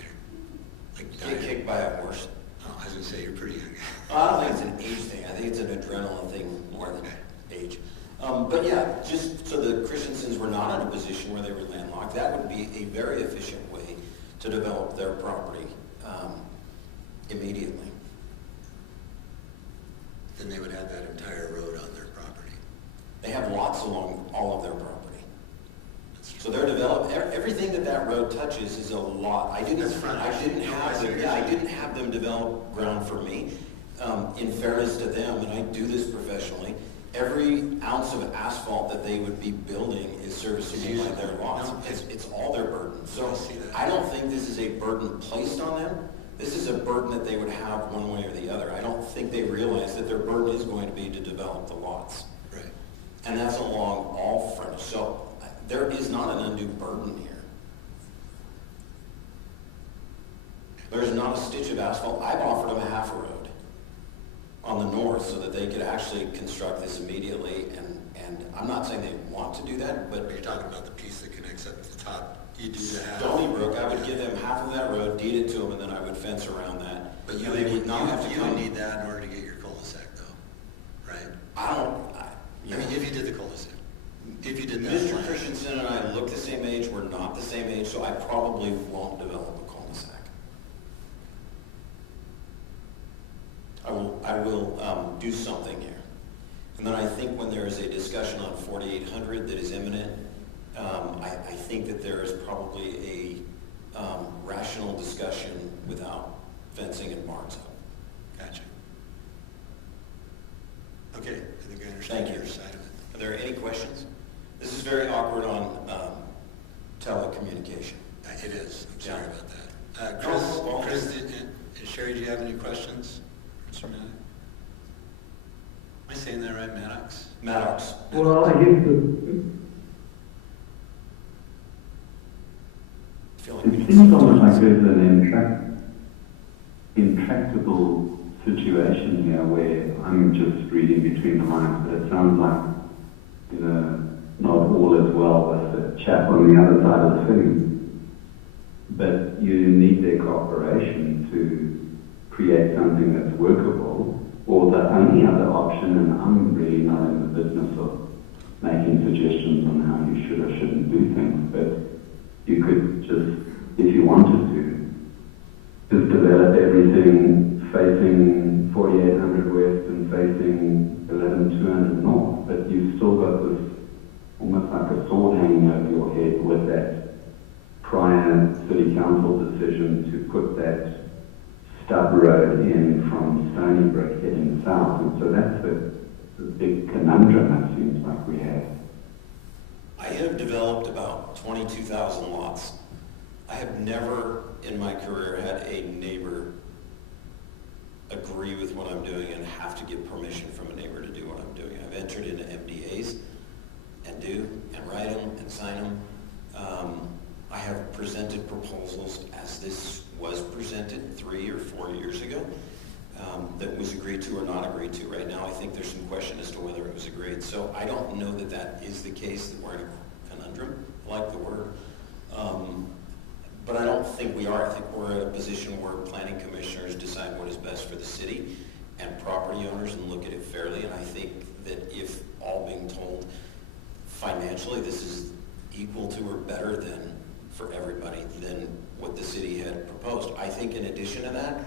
Like Get kicked by a horse. Oh, I was going to say you're pretty young. I don't think it's an age thing. I think it's an adrenaline thing more than age. But yeah, just so the Christiansens were not in a position where they were landlocked, that would be a very efficient way to develop their property immediately. Then they would have that entire road on their property. They have lots along all of their property. So they're developed. Everything that road touches is a lot. I didn't have them develop ground for me. In fairness to them, and I do this professionally, every ounce of asphalt that they would be building is serviceable by their lots. It's all their burden. So I don't think this is a burden placed on them. This is a burden that they would have one way or the other. I don't think they realize that their burden is going to be to develop the lots. Right. And that's along all fronts. So there is not an undue burden here. There's not a stitch of asphalt. I've offered them a half a road on the north so that they could actually construct this immediately. And I'm not saying they want to do that, but You're talking about the piece that connects up to the top. You do that. Stony Brook, I would give them half of that road, deed it to them, and then I would fence around that. But you And they would not have to would come. need that in order to get your cul-de-sac though, right? I mean, if you did the cul-de-sac. If you did that Mr. plan. Christensen and I look the same age, we're not the same age, so I probably won't develop a cul-de-sac. I will do some something here. And then I think when there is a discussion on 4800 that is imminent, I think that there is probably a rational discussion without fencing and barns up. Gotcha. Okay, I think I understand Thank you. your side of it. Are there any questions? This is very awkward on telecommunication. It is. I'm sorry Yeah. about that. No, Chris, Sherry, do you have any questions? Mr. Maddox? Am I saying that right, Maddox? Maddox. Well, I guess it seems almost like there's an intractable situation here where I'm just reading between the lines, but it sounds like, not all is well with the chap on the other side of the city. But you need their cooperation to create something that's workable, or the only other option, and I'm really not in the business of making suggestions on how you should or shouldn't do things, but you could just, if you wanted to, just develop everything facing 4800 west and facing 11200 north, but you've still got this almost like a sword hanging over your head with that prior city council decision to put that stub road in from Stony Brook heading south, and so that's the big conundrum it seems like we have. I have developed about 22,000 lots. I have never in my career had a neighbor agree with what I'm doing and have to get permission from a neighbor to do what I'm doing. I've entered into MDAs and do and write them and sign them. I have presented proposals as this was presented 3 or 4 years ago that was agreed to or not agreed to. Right now I think there's some question as to whether it was agreed. So I don't know that that is the case, that we're in a conundrum. I like the word. But I don't think we are. I think we're at a position where planning commissioners decide what is best for the city and property owners and look at it fairly. And I think that if all being told financially this is equal to or better than for everybody than what the city had proposed. I think in addition to that,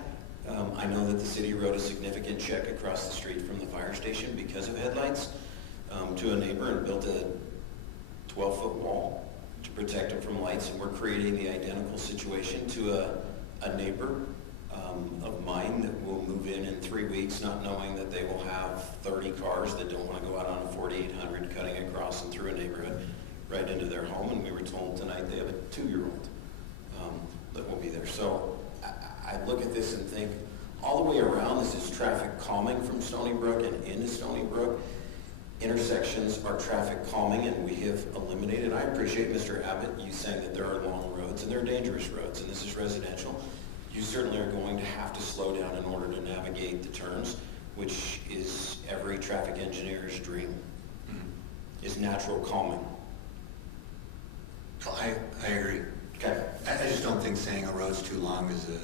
I know that the city wrote a significant check across the street from the fire station because of headlights to a neighbor and built a 12-foot wall to protect him from lights, and we're creating the identical situation to a neighbor of mine that will move in 3 weeks not knowing that they will have 30 cars that don't want to go out on a 4800 cutting across and through a neighborhood right into their home, and we were told tonight they have a 2-year-old that will be there. So I look at this and think all the way around this is traffic calming from Stony Brook and into Stony Brook. Intersections are traffic calming, and we have eliminated. I appreciate, Mr. Abbott, you saying that there are long roads and there are dangerous roads, and this is residential. You certainly are going to have to slow down in order to navigate the turns, which is every traffic engineer's dream, is natural calming. Well, I agree. Okay. I just don't think saying a road's too long is a...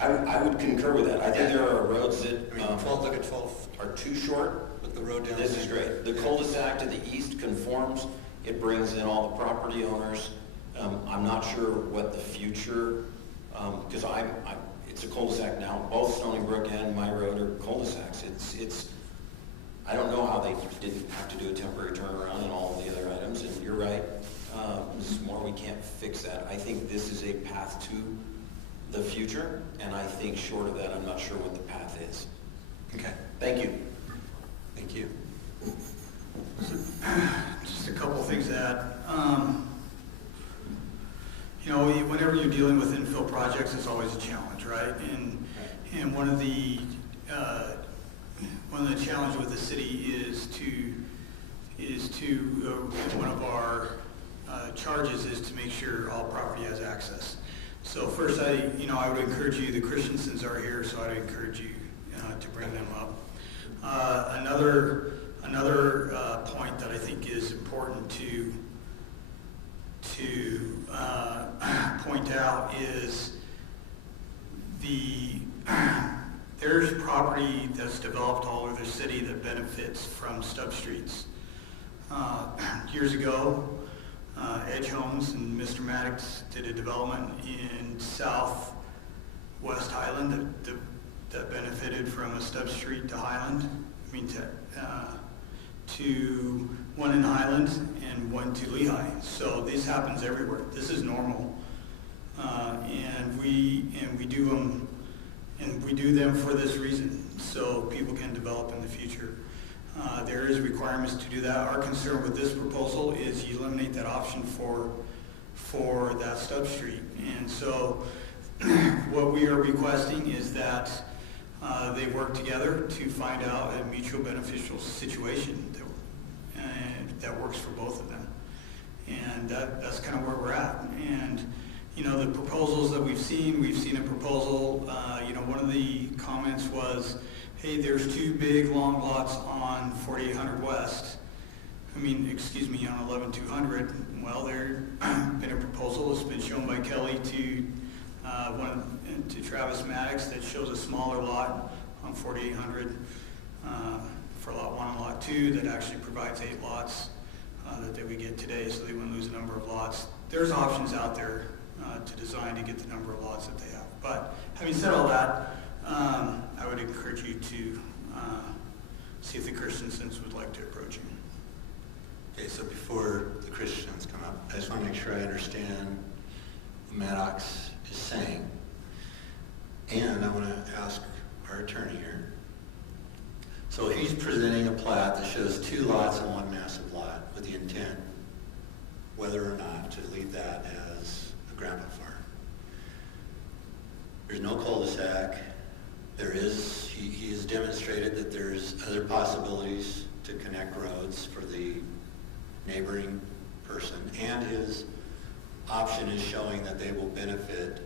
I would concur with that. I think there are roads that I mean, 12, look at 12. are too short. Put the road down. This is great. The cul-de-sac to the east conforms. It brings in all the property owners. I'm not sure what the future, because it's a cul-de-sac now. Both Stony Brook and my road are cul-de-sacs. I don't know how they didn't have to do a temporary turnaround and all of the other items, and you're right. This is more, we can't fix that. I think this is a path to the future, and I think short of that, I'm not sure what the path is. Okay. Thank you. Thank you. Just a couple of things to add. Whenever you're dealing with infill projects, it's always a challenge, right? And one of the challenges with the city is to one of our charges is to make sure all property has access. So first, I would encourage you. The Christiansens are here, so I'd encourage you to bring them up. Another point that I think is important to point out is there's property that's developed all over the city that benefits from stub streets. Years ago, Edge Homes and Mr. Maddox did a development in southwest Highland that benefited from a stub street to Highland. to one in Highland and one to Lehigh. So this happens everywhere. This is normal, and we do them, and we do them for this reason, so people can develop in the future. There is requirements to do that. Our concern with this proposal is you eliminate that option for that stub street, and so what we are requesting is that they work together to find out a mutual beneficial situation that works for both of them. And that's kind of where we're at. And, you know, the proposals that we've seen a proposal, one of the comments was, hey, there's two big long lots on 4800 West. On 11200. Well, there's been a proposal that's been shown by Kelly to Travis Maddox that shows a smaller lot on 4800 for lot 1 and lot 2 that actually provides 8 lots that they would get today, so they wouldn't lose a number of lots. There's options out there to design to get the number of lots that they have. But having said all that, I would encourage you to see if the Christensens would like to approach you. Okay, so before the Christians come up, I just want to make sure I understand what Maddox is saying. And I want to ask our attorney here. So he's presenting a plat that shows 2 lots and 1 massive lot with the intent, whether or not to leave that as a grandpa farm. There's no cul-de-sac. He has demonstrated that there's other possibilities to connect roads for the neighboring person, and his option is showing that they will benefit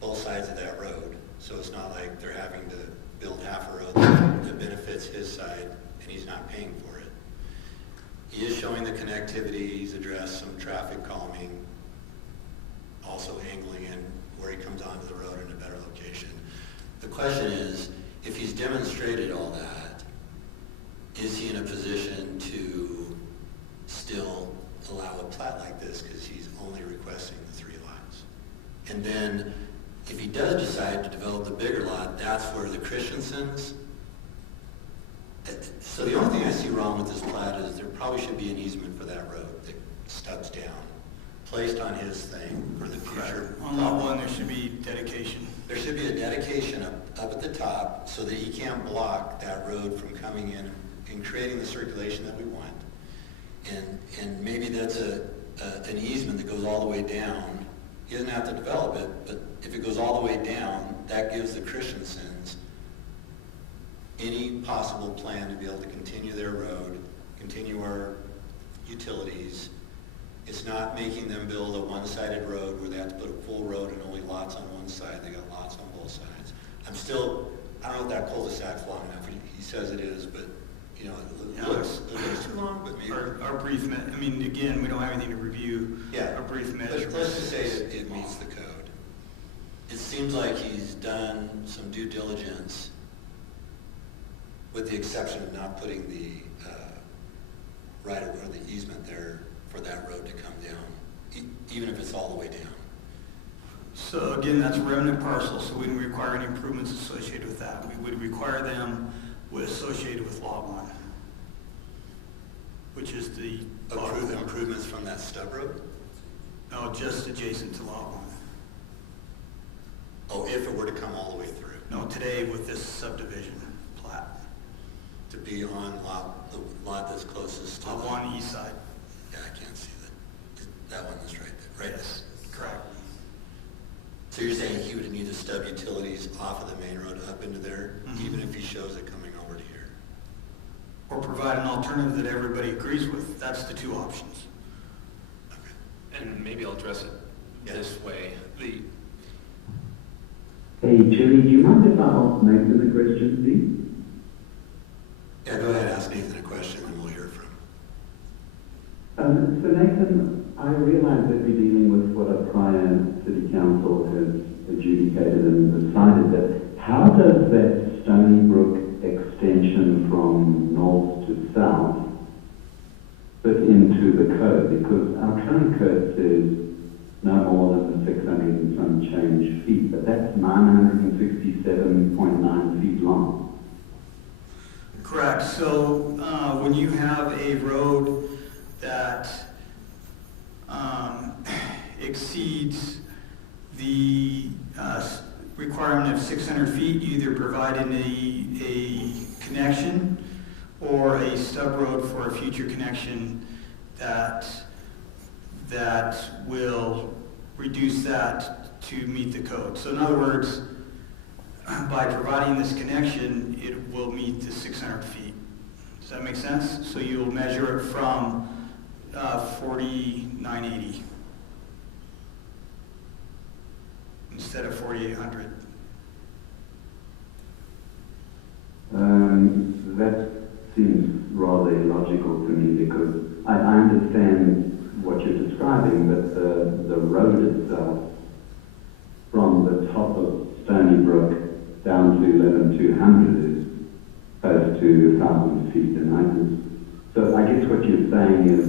both sides of that road. So it's not like they're having to build half a road that benefits his side and he's not paying for it. He is showing the connectivity. He's addressed some traffic calming, also angling in where he comes onto the road in a better location. The question is, if he's demonstrated all that, is he in a position to still allow a plat like this because he's only requesting the 3 lots? And then if he does decide to develop the bigger lot, that's where the Christensens. So the only thing I see wrong with this plat is there probably should be an easement for that road that stubs down, placed on his thing for the future. On lot 1, there should be dedication. There should be a dedication up at the top so that he can't block that road from coming in and creating the circulation that we want. And maybe that's an easement that goes all the way down. He doesn't have to develop it, but if it goes all the way down, that gives the Christensens any possible plan to be able to continue their road, continue our utilities. It's not making them build a one-sided road where they have to put a full road and only lots on one side. They got lots on both sides. I don't know if that cul-de-sac's long enough. He says it is, but it looks too long, but maybe. Our brief, again, we don't have anything to review. Yeah. Our brief measurement. Let's just say that it meets the code. It seems like he's done some due diligence, with the exception of not putting the right of way or the easement there for that road to come down, even if it's all the way down. So again, that's a remnant parcel, so we wouldn't require any improvements associated with that. We would require them associated with lot 1, which is the improvements from that stub road? No, just adjacent to lot 1. Oh, if it were to come all the way through? No, today with this subdivision plat. To be on the lot that's closest to lot 1 east side. Yeah, I can't see that. That one is right there, right? Yes, correct. So you're saying he would need to stub utilities off of the main road up into there, even if he shows it coming over to here? Or provide an alternative that everybody agrees with. That's the 2 options. Okay. And maybe I'll address it this way. Hey, Jerry, do you mind if I ask Nathan a question, please? Yeah, go ahead, ask Nathan a question and we'll hear from him. So Nathan, I realize that we're dealing with what a prior city council has adjudicated and decided, that how does that Stony Brook extension from north to south fit into the code? Because our current code says no more than the 600 and some change feet, but that's 967.9 feet long. Correct. So when you have a road that exceeds the requirement of 600 feet, you either provide a connection or a stub road for a future connection that will reduce that to meet the code. So in other words, by providing this connection, it will meet the 600 feet. Does that make sense? So you'll measure it from 4,980 instead of 4,800. That seems rather illogical to me because I understand what you're describing, but the road itself from the top of Stony Brook down to 11,200 is close to 1,000 feet, and so I guess what you're saying is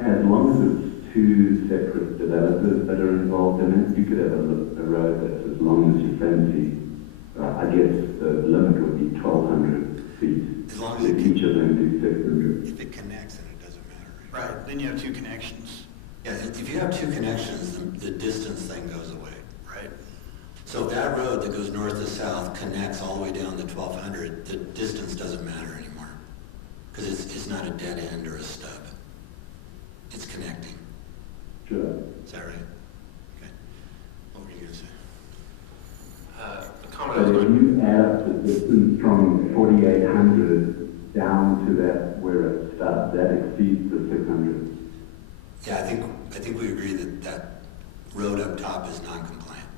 as long as it's two separate developers that are involved in it, you could have a road that's as long as you fancy. I guess the limit would be 1,200 feet. As long as if each of them do 600. If it connects, then it doesn't matter. Right, then you have two connections. Yeah, if you have two connections, the distance thing goes away. Right. So if that road that goes north to south connects all the way down to 1,200, the distance doesn't matter anymore. Because it's not a dead end or a stub. It's connecting. Sure. Is that right? Okay. What were you going to say? So if you add up the distance from 4,800 down to that where it stops, that exceeds the 600. Yeah, I think we agree that road up top is non-compliant.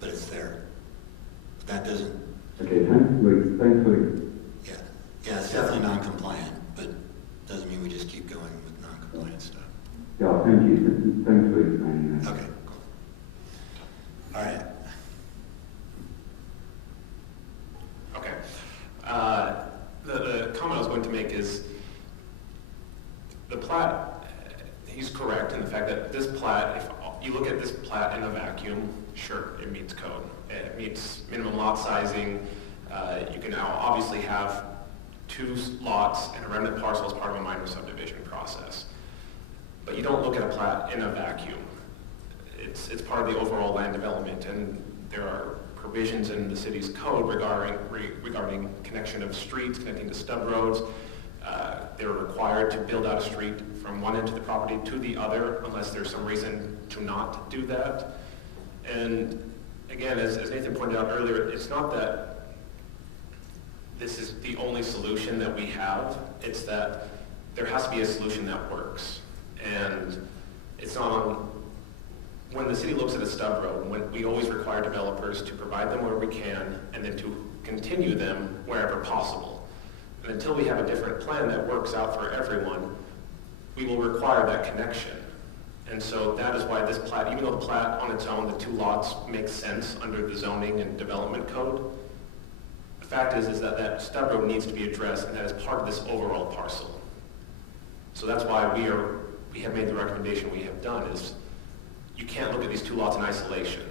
But it's there. That doesn't... Okay, thanks for Yeah, it's definitely non-compliant, but doesn't mean we just keep going with non-compliant stuff. Yeah, thank you. Thanks for explaining that. Okay, cool. All right. Okay. The comment I was going to make is the plat, he's correct in the fact that this plat, if you look at this plat in a vacuum, sure, it meets code. It meets minimum lot sizing. You can now obviously have two lots and a remnant parcel as part of a minor subdivision process. But you don't look at a plat in a vacuum. It's part of the overall land development, and there are provisions in the city's code regarding connection of streets, connecting to stub roads. They're required to build out a street from one end of the property to the other unless there's some reason to not do that. And again, as Nathan pointed out earlier, it's not that this is the only solution that we have. It's that there has to be a solution that works. And it's not on, when the city looks at a stub road, when we always require developers to provide them where we can and then to continue them wherever possible. And until we have a different plan that works out for everyone, we will require that connection. And so that is why this plat, even though the plat on its own, the two lots make sense under the zoning and development code, the fact is that that stub road needs to be addressed, and that is part of this overall parcel. So that's why we have made the recommendation we have done, is you can't look at these two lots in isolation.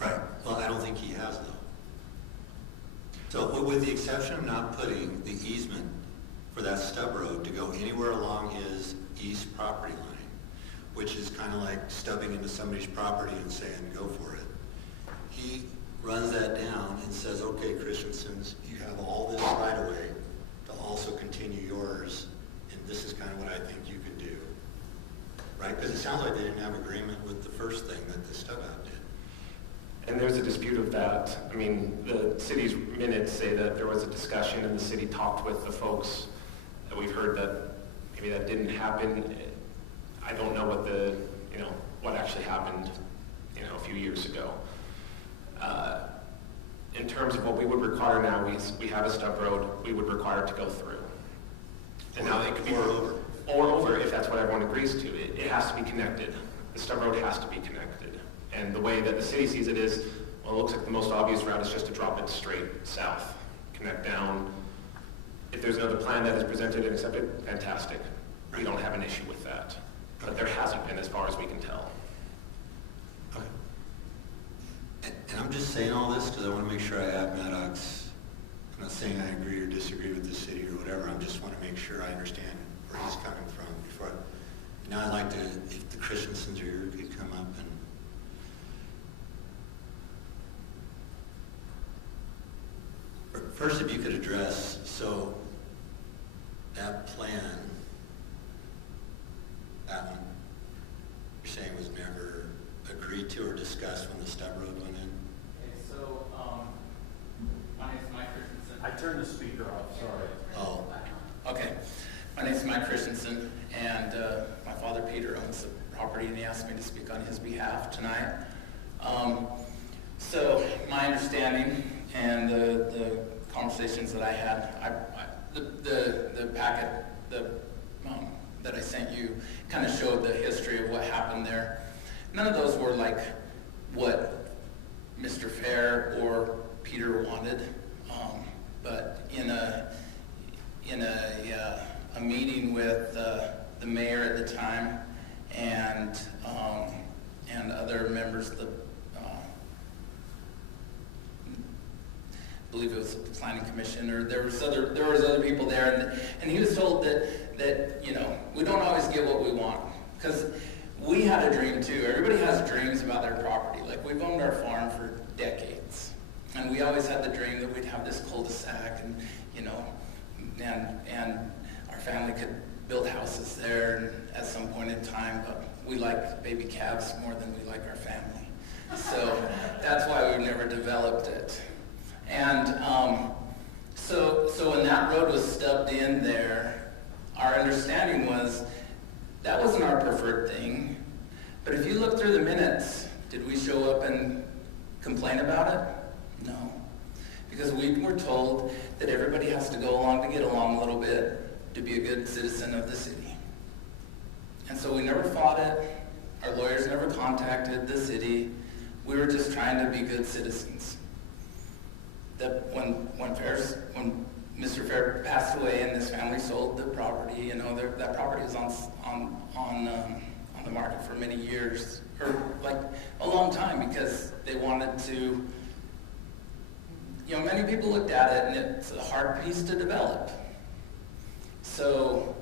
Right. Well, I don't think he has, though. So with the exception of not putting the easement for that stub road to go anywhere along his east property line, which is kind of like stubbing into somebody's property and saying, go for it. He runs that down and says, okay, Christensen's, you have all this right away to also continue yours, and this is kind of what I think you could do. Right? Because it sounds like they didn't have agreement with the first thing that the stub out did. And there's a dispute of that. I mean, the city's minutes say that there was a discussion and the city talked with the folks. We've heard that maybe that didn't happen. I don't know what actually happened, a few years ago. In terms of what we would require now, we have a stub road, we would require it to go through. And now it could be or over if that's what everyone agrees to. It has to be connected. The stub road has to be connected. And the way that the city sees it is, well, it looks like the most obvious route is just to drop it straight south, connect down. If there's another plan that is presented and accepted, fantastic. We don't have an issue with that. But there hasn't been as far as we can tell. Okay. And I'm just saying all this because I want to make sure I have Maddox. I'm not saying I agree or disagree with the city or whatever. I just want to make sure I understand where he's coming from before. Now I'd like to, if the Christensens are here, could come up and. First, if you could address, so that plan, that one, you're saying was never agreed to or discussed when the stub road went in? Okay, so, my name's Mike Christensen. I turned the speaker off, sorry. Oh, Okay, my name's Mike Christensen, and my father Peter owns the property, and he asked me to speak on his behalf tonight. So, my understanding and the conversations that I had, the packet that I sent you kind of showed the history of what happened there. None of those were like what Mr. Fair or Peter wanted, but in a meeting with the mayor at the time and other members of the I believe it was the planning commission, or there was other people there, and he was told that you know, we don't always get what we want, because we had a dream too. Everybody has dreams about their property. Like, we've owned our farm for decades, and we always had the dream that we'd have this cul-de-sac, and you know, and our family could build houses there at some point in time. But we like baby calves more than we like our family, so that's why we've never developed it. And so when that road was stubbed in there, our understanding was that wasn't our preferred thing. But if you look through the minutes, did we show up and complain about it? No. Because we were told that everybody has to go along to get along a little bit to be a good citizen of the city. And so we never fought it. Our lawyers never contacted the city. We were just trying to be good citizens. That when Mr. Fair passed away and his family sold the property, you know, that property was on the market for many years, or like a long time, because they wanted to, you know, many people looked at it and it's a hard piece to develop. So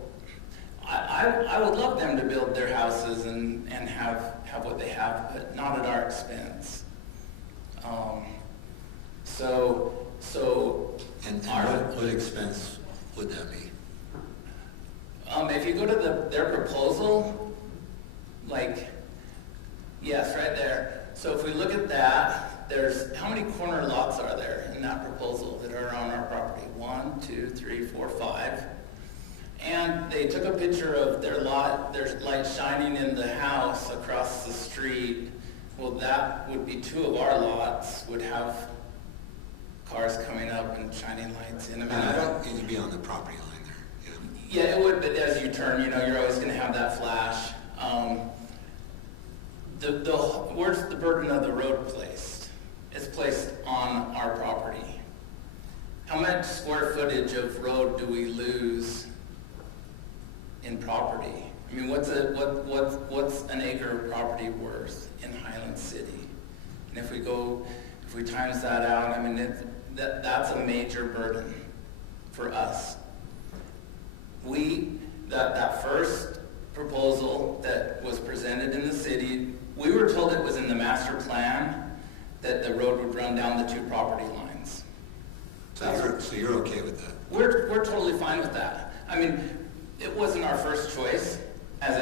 I would love them to build their houses and have what they have, but not at our expense. and what expense would that be? If you go to their proposal, like, yes, right there. So if we look at that, there's, how many corner lots are there in that proposal that are on our property? 1, 2, 3, 4, 5. And they took a picture of their lot, there's light shining in the house across the street. Well, that would be 2 of our lots would have cars coming up and shining lights in. I mean, I don't... It'd be on the property line there, yeah. Yeah, it would, but as you turn, you know, you're always going to have that flash. Where's the burden of the road placed? It's placed on our property. How much square footage of road do we lose in property? I mean, what's an acre of property worth in Highland City? And if we times that out, I mean, that's a major burden for us. That first proposal that was presented in the city, we were told it was in the master plan that the road would run down the 2 property lines. So you're okay with that? We're totally fine with that. I mean, it wasn't our first choice, as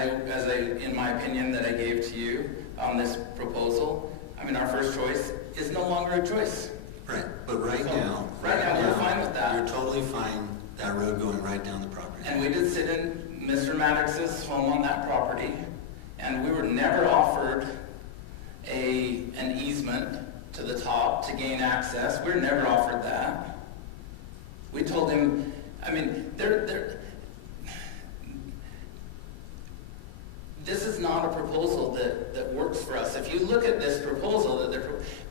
I, in my opinion, that I gave to you on this proposal. I mean, our first choice is no longer a choice. Right, but right now we're fine with that. You're totally fine that road going right down the property. And we did sit in Mr. Maddox's home on that property, and we were never offered an easement to the top to gain access. We were never offered that. We told him, I mean, this is not a proposal that works for us. If you look at this proposal, do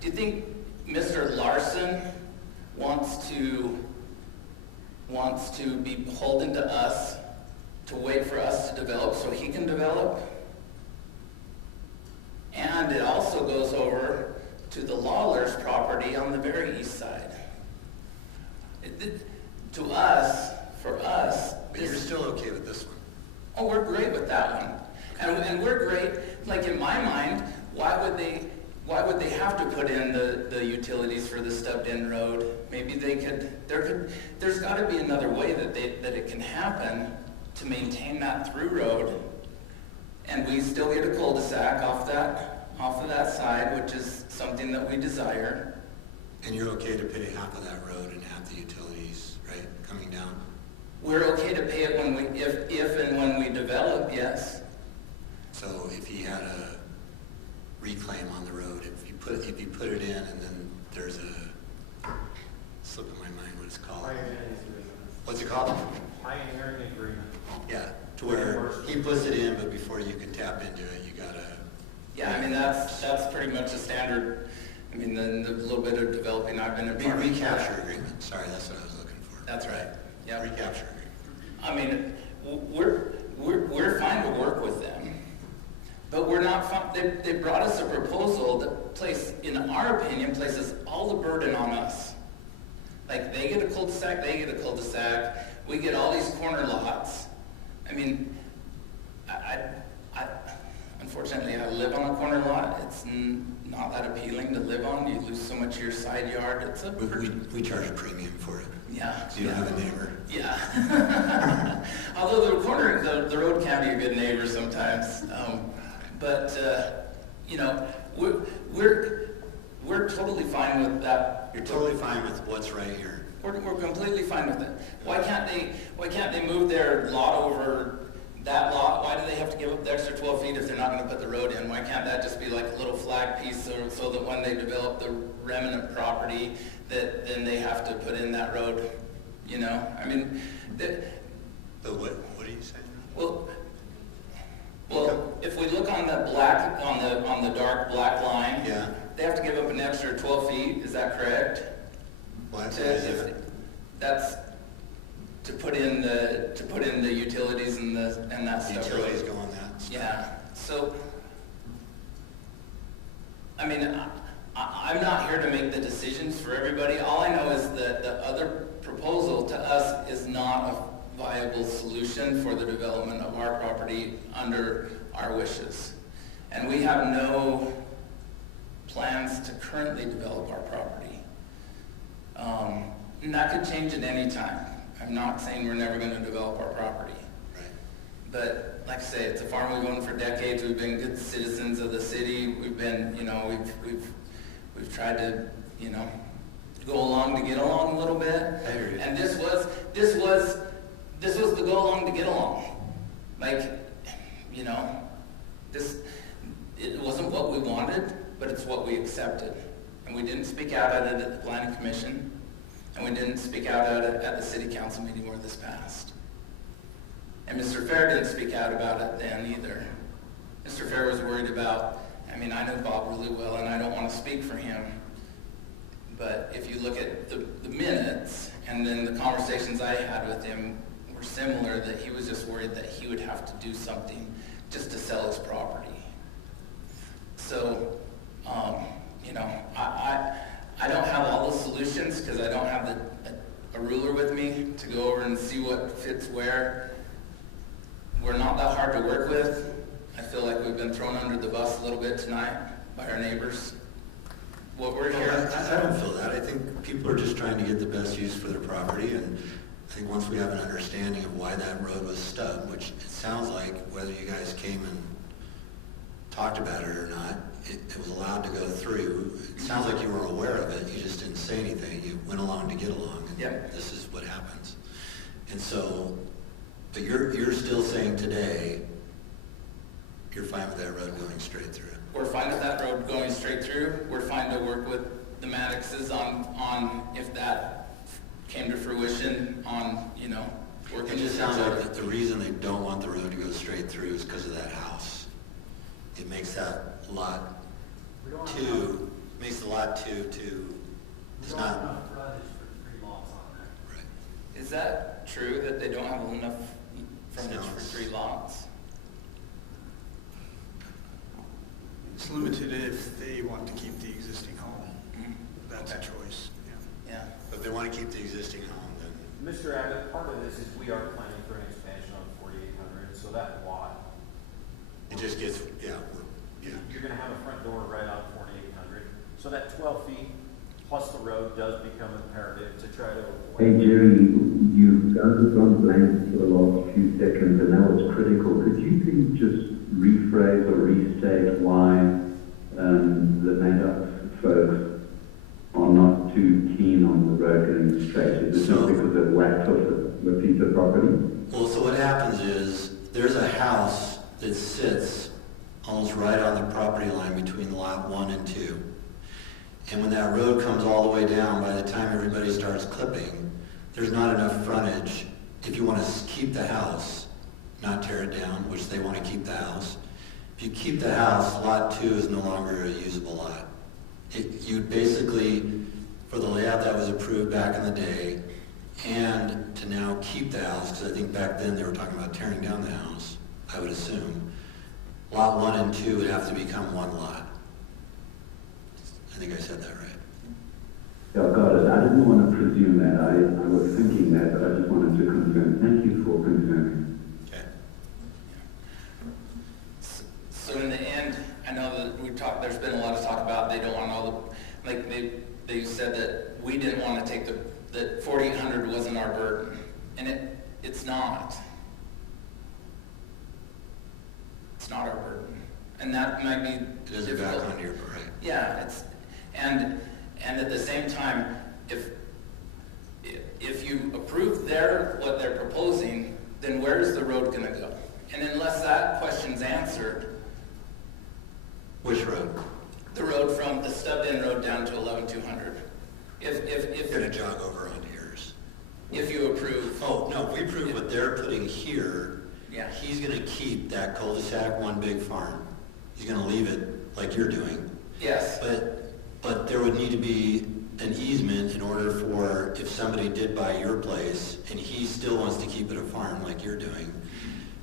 you think Mr. Larson wants to be beholden to us to wait for us to develop so he can develop? And it also goes over to the Lawler's property on the very east side. To us, for us, But you're still okay with this one? oh, we're great with that one. And we're great, like in my mind, why would they have to put in the utilities for the stubbed-in road? Maybe there's got to be another way that it can happen to maintain that through road, and we still get a cul-de-sac off of that side, which is something that we desire. And you're okay to pay half of that road and half the utilities, right, coming down? We're okay to pay it if and when we develop, yes. So if he had a reclaim on the road, if you put it in and then there's a slip in my mind what it's called. What's it called? Pioneering agreement. Yeah, to where he puts it in, but before you can tap into it, you gotta. Yeah, I mean that's pretty much a standard. I mean the little bit of developing I've been a part of. Recapture agreement. Sorry, that's what I was looking for. That's right. Yeah. Recapture agreement. I mean, we're fine to work with them, but we're not fine. They brought us a proposal that in our opinion, places all the burden on us. Like they get a cul-de-sac, they get a cul-de-sac. We get all these corner lots. I mean, I unfortunately I live on a corner lot. It's not that appealing to live on. You lose so much of your side yard. We charge a premium for it. Yeah. So you don't have a neighbor. Yeah. Although the road can be a good neighbor sometimes. You know, we're totally fine with that. You're totally fine with what's right here. We're completely fine with it. Why can't they move their lot over that lot? Why do they have to give up the extra 12 feet if they're not going to put the road in? Why can't that just be like a little flag piece so that when they develop the remnant property, that then they have to put in that road? You know, I mean, But what are you saying? Well, if we look on the black, on the dark black line, Yeah. they have to give up an extra 12 feet. Is that correct? What? That's to put in the utilities and that stuff. Utilities go on that. Yeah. So, I mean, I'm not here to make the decisions for everybody. All I know is that the other proposal to us is not a viable solution for the development of our property under our wishes. And we have no plans to currently develop our property. And that could change at any time. I'm not saying we're never going to develop our property. Right. But like I say, it's a farm we've owned for decades. We've been good citizens of the city. We've been, you know, we've tried to, you know, go along to get along a little bit. I hear you. And this was the go along to get along. Like, you know, it wasn't what we wanted, but it's what we accepted. And we didn't speak out at it at the Planning Commission, and we didn't speak out at it at the City Council meeting where this passed. And Mr. Fair didn't speak out about it then either. Mr. Fair was worried about, I mean, I know Bob really well, and I don't want to speak for him, but if you look at the minutes, and then the conversations I had with him were similar, that he was just worried that he would have to do something just to sell his property. So, you know, I don't have all the solutions because I don't have a ruler with me to go over and see what fits where. We're not that hard to work with. I feel like we've been thrown under the bus a little bit tonight by our neighbors. What we're here. I don't feel that. I think people are just trying to get the best use for their property, and I think once we have an understanding of why that road was stubbed, which it sounds like whether you guys came and talked about it or not, it was allowed to go through. It sounds like you were aware of it. You just didn't say anything. You went along to get along, and Yep. This is what happens. And so, but you're still saying today you're fine with that road going straight through it. We're fine with that road going straight through. We're fine to work with the Maddoxes on if that came to fruition on, you know, working. It just sounds like the reason they don't want the road to go straight through is because of that house. It makes that lot two, makes the lot two, it's not. enough frontage for 3 lots on there. Right. Is that true that they don't have enough frontage for Sounds- 3 lots? It's limited if they want to keep the existing home. that's a choice. Yeah. But if they want to keep the existing home, then Mr. Abbott, part of this is we are planning for an expansion on 4800, so that lot, it just gets, yeah. you're gonna have a front door right on 4800. So that 12 feet plus the road does become imperative to try to avoid. Hey Jerry, you've gone blank for the last few seconds and that was critical. Could you please just rephrase or restate why the NADOC folks are not too keen on the road getting straight? Is it just because they've whacked off a piece of property? Well, so what happens is there's a house that sits almost right on the property line between lot 1 and 2. And when that road comes all the way down, by the time everybody starts clipping, there's not enough frontage. If you want to keep the house, not tear it down, which they want to keep the house. If you keep the house, lot 2 is no longer a usable lot. You basically, for the layout that was approved back in the day, and to now keep the house, because I think back then they were talking about tearing down the house, I would assume, lot 1 and 2 would have to become one lot. I think I said that right. Yeah, got it. I didn't want to presume that. I was thinking that, but I just wanted to confirm. Thank you for confirming. Okay. So in the end, I know that there's been a lot of talk about they don't want all the, like they said that we didn't want to take that 4800 wasn't our burden. And it's not. It's not our burden. And that might be It is back on your right. Yeah, and at the same time, if you approve what they're proposing, then where's the road going to go? And unless that question's answered, Which road? the road from the stubbed-in road down to 11200. If you're going to jog over on yours. If you approve. Oh, no, if we approve what they're putting here, Yeah. he's going to keep that cul-de-sac one big farm. He's going to leave it like you're doing. Yes. But there would need to be an easement in order for, if somebody did buy your place and he still wants to keep it a farm like you're doing,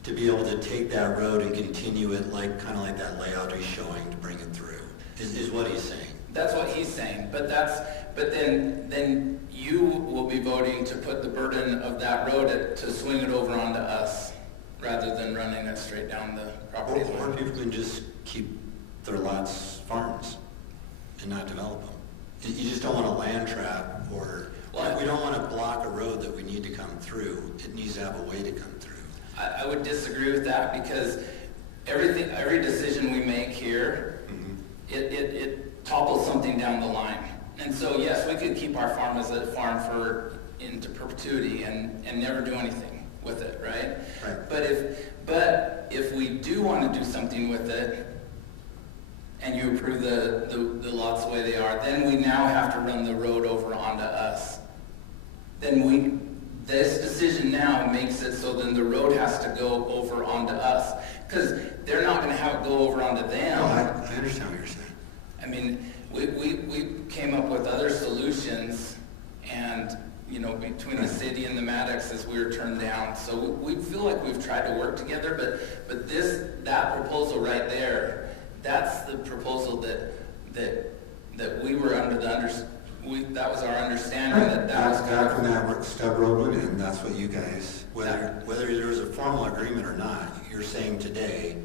to be able to take that road and continue it like, kind of like that layout he's showing to bring it through, is what he's saying. That's what he's saying, but then you will be voting to put the burden of that road to swing it over onto us, rather than running it straight down the property Or line. people can just keep their lots farms and not develop them. You just don't want a land trap, or we don't want to block a road that we need to come through. It needs to have a way to come through. I would disagree with that, because every decision we make here, it topples something down the line. And so yes, we could keep our farm as a farm into perpetuity and never do anything with it, right? Right. But if we do want to do something with it, and you approve the lots the way they are, then we now have to run the road over onto us. This decision now makes it so then the road has to go over onto us, because they're not going to have it go over onto them. No, I understand what you're saying. I mean, we came up with other solutions, and between the city and the Maddoxes, we were turned down. So we feel like we've tried to work together, but that proposal right there, that's the proposal that we were under that was our understanding that was back when that stub road went in. That's what you guys, whether there was a formal agreement or not, you're saying today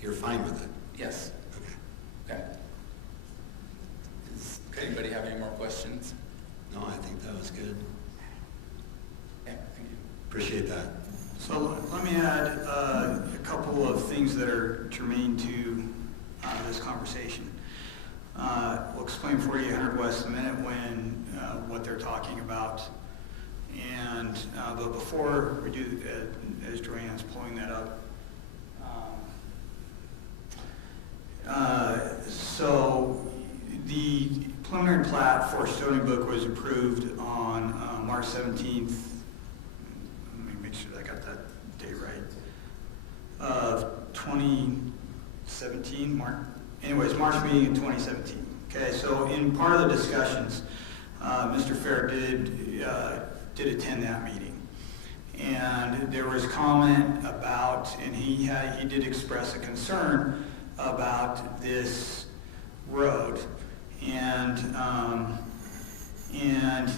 you're fine with it. Yes. Okay. Does anybody have any more questions? No, I think that was good. Yeah, thank you. Appreciate that. So let me add a couple of things that are germane to this conversation. We'll explain 4800 West in a minute what they're talking about. And but before we do, as Joanne's pulling that up, so the preliminary plat for Stony Brook was approved on March 17th. Let me make sure I got that date right. Of 2017, March meeting in 2017. Okay, so in part of the discussions, Mr. Fair did attend that meeting. And there was comment about, and he did express a concern about this road. And and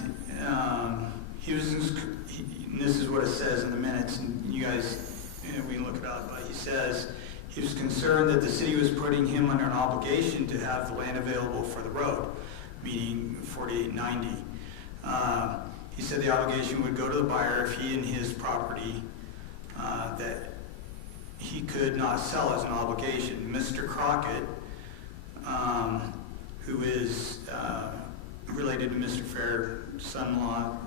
this is what it says in the minutes, and you guys, we can look it up, but he says he was concerned that the city was putting him under an obligation to have the land available for the road, meaning 4890. He said the obligation would go to the buyer if he and his property that he could not sell as an obligation. Mr. Crockett, who is related to Mr. Fair, son-in-law,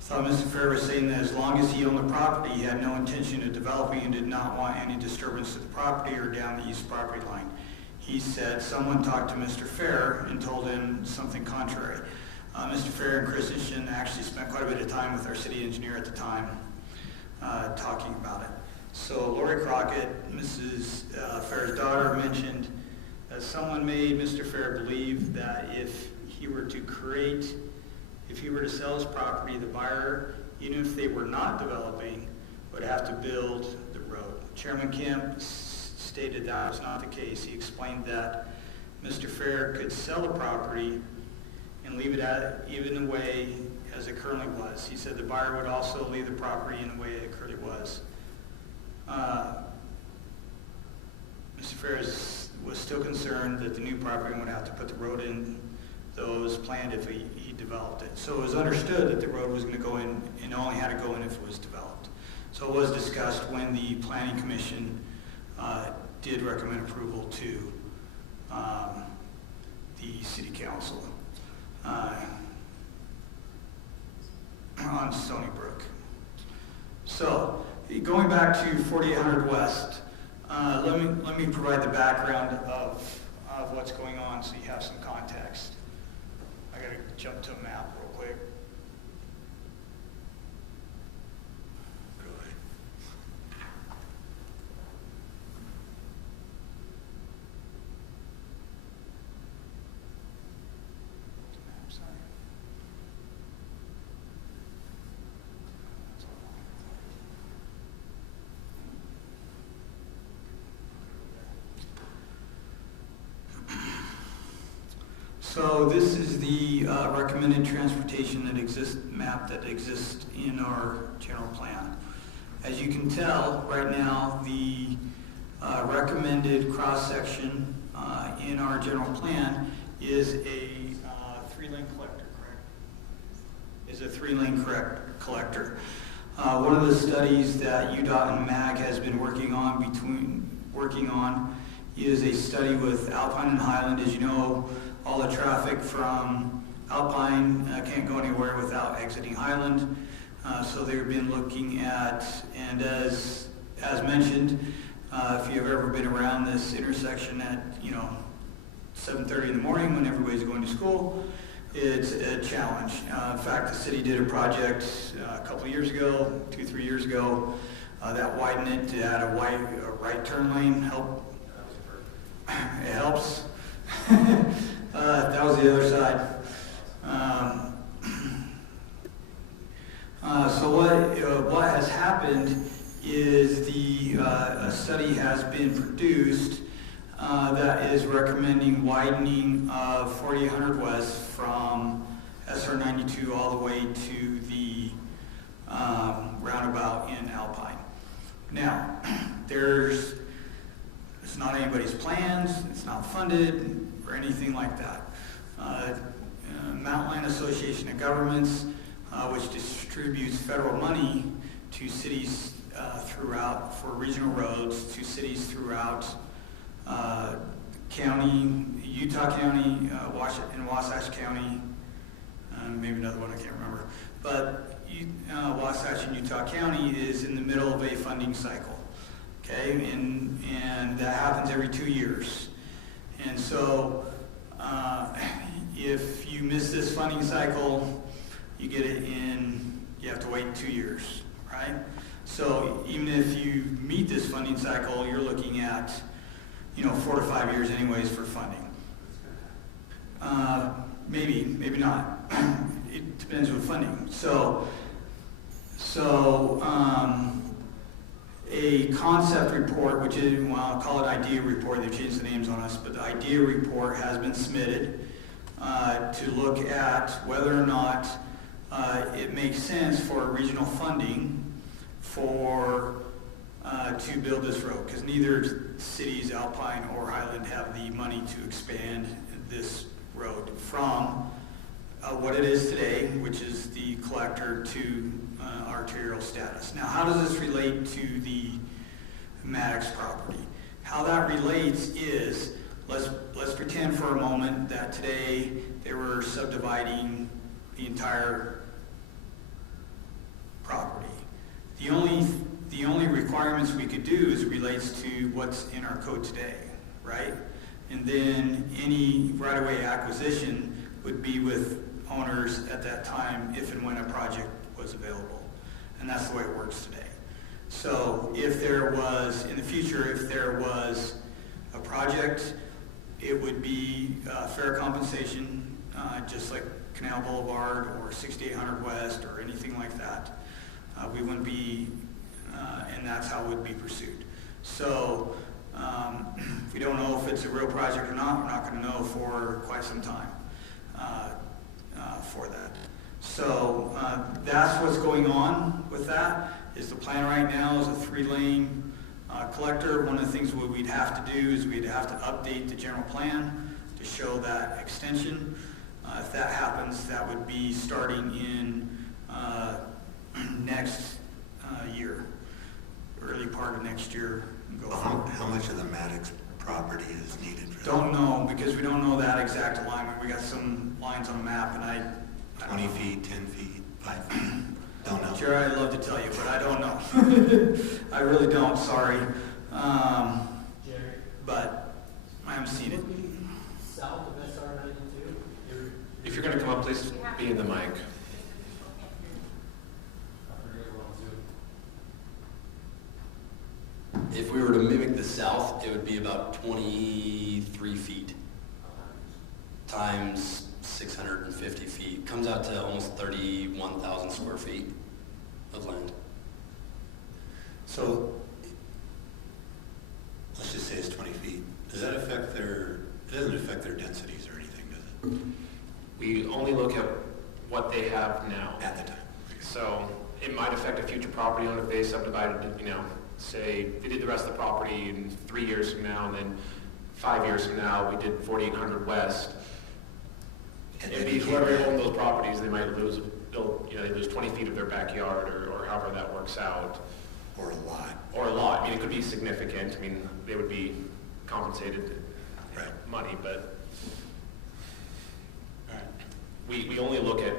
thought Mr. Fair was saying that as long as he owned the property, he had no intention of developing and did not want any disturbance to the property or down the east property line. He said someone talked to Mr. Fair and told him something contrary. Mr. Fair and Christensen actually spent quite a bit of time with our city engineer at the time talking about it. So Lori Crockett, Mrs. Fair's daughter, mentioned that someone made Mr. Fair believe that if he were to sell his property, the buyer, even if they were not developing, would have to build the road. Chairman Kemp stated that was not the case. He explained that Mr. Fair could sell the property and leave it at even the way as it currently was. He said the buyer would also leave the property in the way it currently was. Mr. Fair was still concerned that the new property would have to put the road in, though it was planned if he developed it. So it was understood that the road was going to go in and only had to go in if it was developed. So it was discussed when the Planning Commission did recommend approval to the City Council on Stony Brook. So going back to 4800 West, let me provide the background of what's going on so you have some context. I gotta jump to a map real quick. Go ahead. Sorry. So this is the recommended transportation map that exists in our general plan. As you can tell, right now, the recommended cross-section in our general plan is a three-lane collector, correct? Is a three-lane collector. One of the studies that UDOT and MAG has been working on is a study with Alpine and Highland. As you know, all the traffic from Alpine can't go anywhere without exiting Highland. So they've been looking at, and as mentioned, if you've ever been around this intersection at 7:30 in the morning when everybody's going to school, it's a challenge. In fact, the city did a project a couple of years ago, 2-3 years ago, that widened it to add a right turn lane. It helps. That was the other side. So what has happened is a study has been produced that is recommending widening of 4800 West from SR 92 all the way to the roundabout in Alpine. Now, it's not anybody's plans, it's not funded, or anything like that. Mountain Association of Governments, which distributes federal money to cities throughout, for regional roads, to cities throughout county, Utah County, and Wasatch County, maybe another one I can't remember. But Wasatch and Utah County is in the middle of a funding cycle, okay? And that happens every 2 years. And so if you miss this funding cycle, you have to wait 2 years, right? So even if you meet this funding cycle, you're looking at 4 to 5 years anyways for funding. Maybe not. It depends with funding. So a concept report, which is, well, I'll call it idea report, they've changed the names on us, but the idea report has been submitted to look at whether or not it makes sense for regional funding for to build this road, because neither cities, Alpine or Highland, have the money to expand this road from what it is today, which is the collector, to arterial status. Now, how does this relate to the Maddox property? How that relates is, let's pretend for a moment that today they were subdividing the entire property. The only requirements we could do is relates to what's in our code today, right? And then any right-of-way acquisition would be with owners at that time if and when a project was available. And that's the way it works today. So if there was, in the future, if there was a project, it would be fair compensation, just like Canal Boulevard or 6800 West or anything like that. We wouldn't be, and that's how it would be pursued. So if we don't know if it's a real project or not, we're not going to know for quite some time for that. So that's what's going on with that. Is the plan right now is a 3-lane collector. One of the things we'd have to do is we'd have to update the general plan to show that extension. If that happens, that would be starting in next year, early part of next year. How much of the Maddox property is needed for that? Don't know, because we don't know that exact alignment. We got some lines on a map, and I 20 feet, 10 feet, 5 feet? Don't know. Sure, I'd love to tell you, but I don't know. I really don't, sorry. But I haven't seen it. South of SR 92? If you're going to come up, please be in the mic. If we were to mimic the south, it would be about 23 feet times 650 feet. Comes out to almost 31,000 square feet of land. So let's just say it's 20 feet. Does that affect it doesn't affect their densities or anything, does it? We only look at what they have now. At the time. So it might affect a future property owner if they subdivided, say they did the rest of the property in 3 years from now, and then 5 years from now we did 4800 West. And it'd be whoever owned those properties, they might lose, they lose 20 feet of their backyard or however that works out. Or a lot. Or a lot. I mean, it could be significant. I mean, they would be compensated right. Money, but all right. we only look at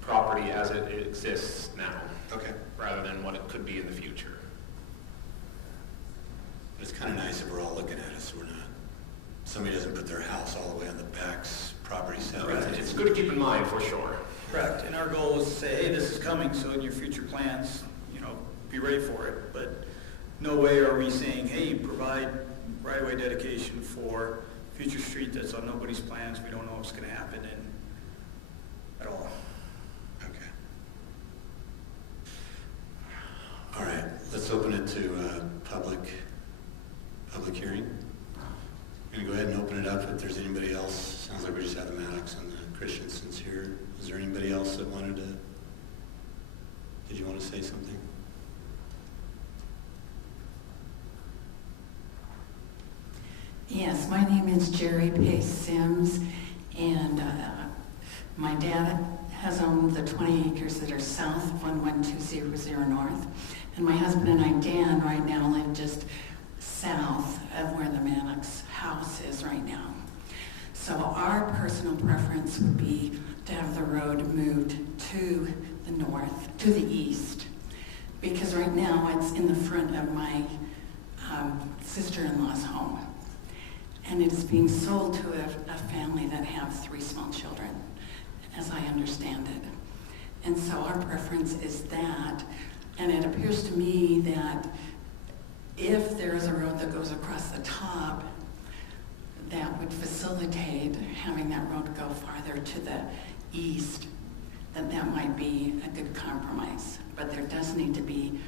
property as it exists now. Okay. Rather than what it could be in the future. It's kind of nice if we're all looking at it, so we're not, somebody doesn't put their house all the way on the back's property side. Right. It's good to keep in mind for sure. Correct. And our goal is to say, hey, this is coming, so in your future plans, be ready for it. But no way are we saying, hey, provide right-of-way dedication for future street that's on nobody's plans. We don't know what's going to happen at all. Okay. All right. Let's open it to public hearing. I'm going to go ahead and open it up if there's anybody else. Sounds like we just have the Maddox and the Christensen's here. Is there anybody else that wanted to? Did you want to say something? Yes, my name is Jerry Pace Sims, and my dad has owned the 20 acres that are south of 11200 north, and my husband and I, Dan, right now live just south of where the Maddox house is right now. So our personal preference would be to have the road moved to the north, to the east, because right now it's in the front of my sister-in-law's home. And it is being sold to a family that have 3 small children, as I understand it. And so our preference is that, and it appears to me that if there is a road that goes across the top, that would facilitate having that road go farther to the east, that might be a good compromise. But there does need to be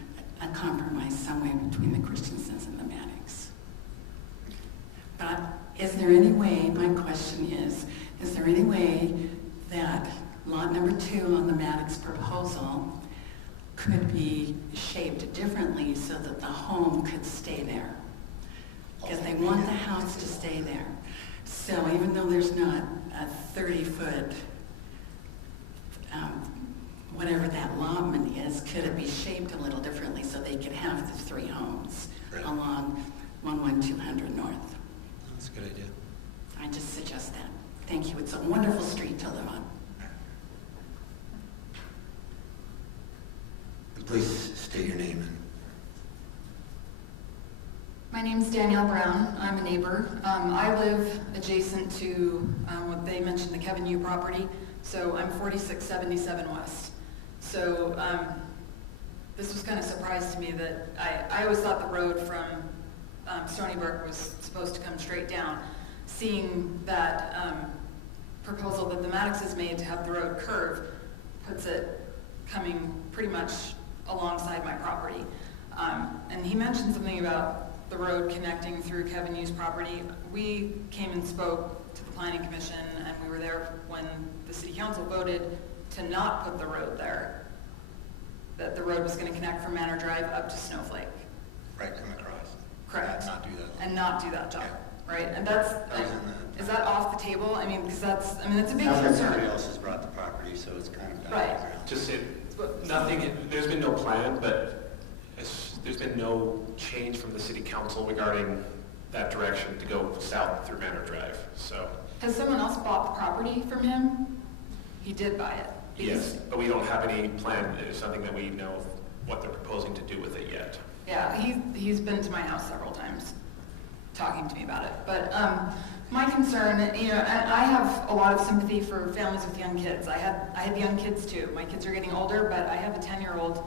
a compromise somewhere between the Christensens and the Maddox. But is there any way, my question is, Is there any way that lot number 2 on the Maddox proposal could be shaped differently so that the home could stay there? Because they want the house to stay there. So even though there's not a 30-foot, whatever that allotment is, could it be shaped a little differently so they could have the 3 homes along 11200 North? That's a good idea. I just suggest that. Thank you. It's a wonderful street to live on. And please state your name. My name's Danielle Brown. I'm a neighbor. I live adjacent to what they mentioned, the Kevin U property. So I'm 4677 West. So this was kind of a surprise to me that I always thought the road from Stony Brook was supposed to come straight down. Seeing that proposal that the Maddox has made to have the road curve puts it coming pretty much alongside my property. And he mentioned something about the road connecting through Kevin U's property. We came and spoke to the Planning Commission, and we were there when the City Council voted to not put the road there, that the road was going to connect from Manor Drive up to Snowflake. Right, come across. Correct. Not do that. And not do that job, Yeah. right? And that's, is that off the table? I mean, because that's a big Sounds like concern. somebody else has brought the property, so it's kind of Right. Just nothing, there's been no plan, but there's been no change from the city council regarding that direction to go south through Manor Drive, so. Has someone else bought the property from him? He did buy it. Yes, but we don't have any plan, it's something that we know what they're proposing to do with it yet. Yeah, he's been to my house several times, talking to me about it. But my concern, and I have a lot of sympathy for families with young kids. I had young kids too. My kids are getting older, but I have a 10-year-old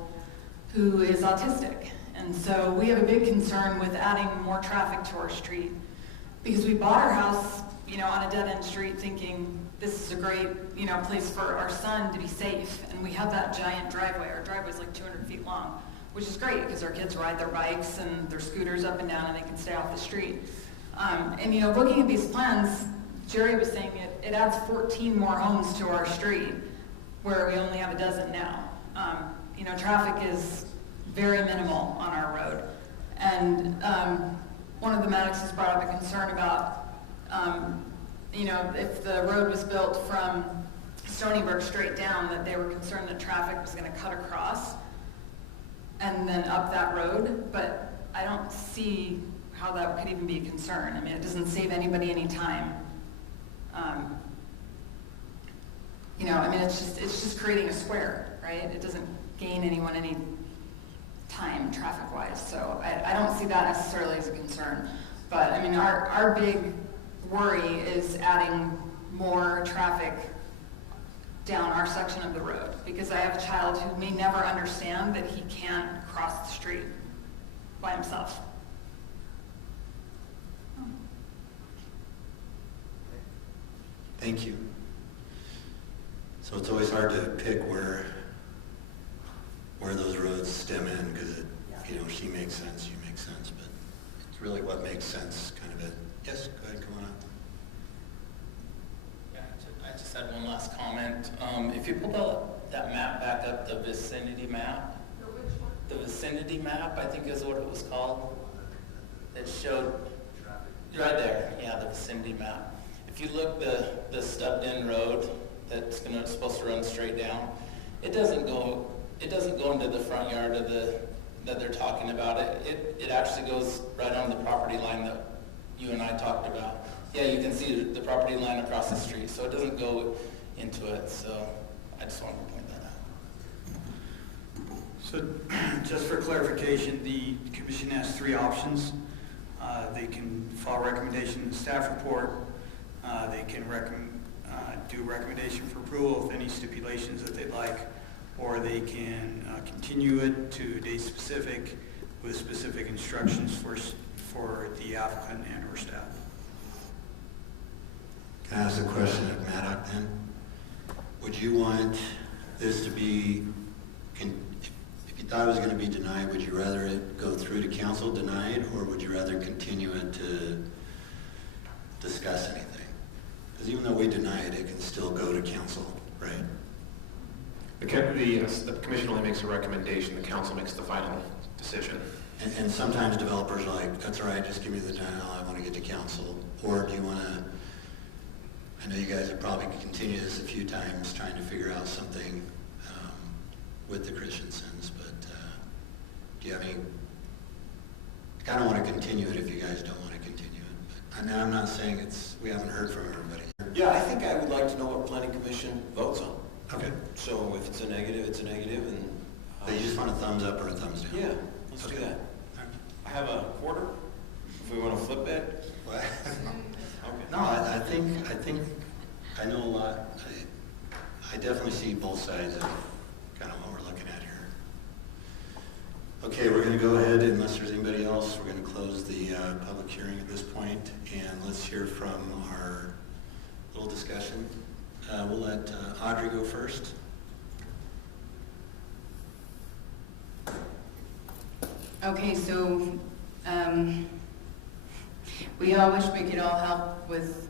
who is autistic. And so we have a big concern with adding more traffic to our street, because we bought our house, on a dead-end street thinking this is a great, place for our son to be safe. And we have that giant driveway. Our driveway's like 200 feet long, which is great because our kids ride their bikes and their scooters up and down and they can stay off the street. And looking at these plans, Jerry was saying it adds 14 more homes to our street where we only have a dozen now. Traffic is very minimal on our road. And one of the Maddoxes brought up a concern about, if the road was built from Stony Brook straight down, that they were concerned that traffic was going to cut across and then up that road. But I don't see how that could even be a concern. I mean, it doesn't save anybody any time. It's just creating a square, right? It doesn't gain anyone any time traffic-wise. So I don't see that necessarily as a concern. But I mean, our big worry is adding more traffic down our section of the road, because I have a child who may never understand that he can't cross the street by himself. Thank you. So it's always hard to pick where those roads stem in, because she makes sense, you make sense, but it's really what makes sense, kind of it. Yes, go ahead, come on up. Yeah, I just had one last comment. If you pull that map back up, the vicinity map. The vicinity map, I think is what it was called. It showed, right there, yeah, the vicinity map. If you look the stubbed-in road that's supposed to run straight down, it doesn't go into the front yard of that they're talking about. It actually goes right on the property line that you and I talked about. Yeah, you can see the property line across the street, so it doesn't go into it. So I just wanted to point that out. So just for clarification, the commission has 3 options. They can file recommendation in the staff report. They can do recommendation for approval with any stipulations that they'd like, or they can continue it to date specific with specific instructions for the applicant and or staff. Can I ask a question of Maddox then? Would you want this to be, if you thought it was going to be denied, would you rather it go through to council denied, or would you rather continue it to discuss anything? Because even though we deny it, it can still go to council, right? The commission only makes a recommendation, the council makes the final decision. And sometimes developers are like, that's all right, just give me the denial, I want to get to council. Or do you want to, I know you guys have probably continued this a few times, trying to figure out something with the Christiansens, but do you have any, I kind of want to continue it if you guys don't want to continue it. But, and I'm not saying we haven't heard from everybody. Yeah, I think I would like to know what planning commission votes on. Okay. So if it's a negative, it's a negative, and... But you just want a thumbs up or a thumbs down? Yeah, let's do that. I have a quarter, if we want to flip it. What? Okay. No, I think I know a lot. I definitely see both sides of kind of what we're looking at here. Okay, we're going to go ahead, unless there's anybody else, we're going to close the public hearing at this point, and let's hear from our little discussion. We'll let Audrey go first. Okay, so we all wish we could all help with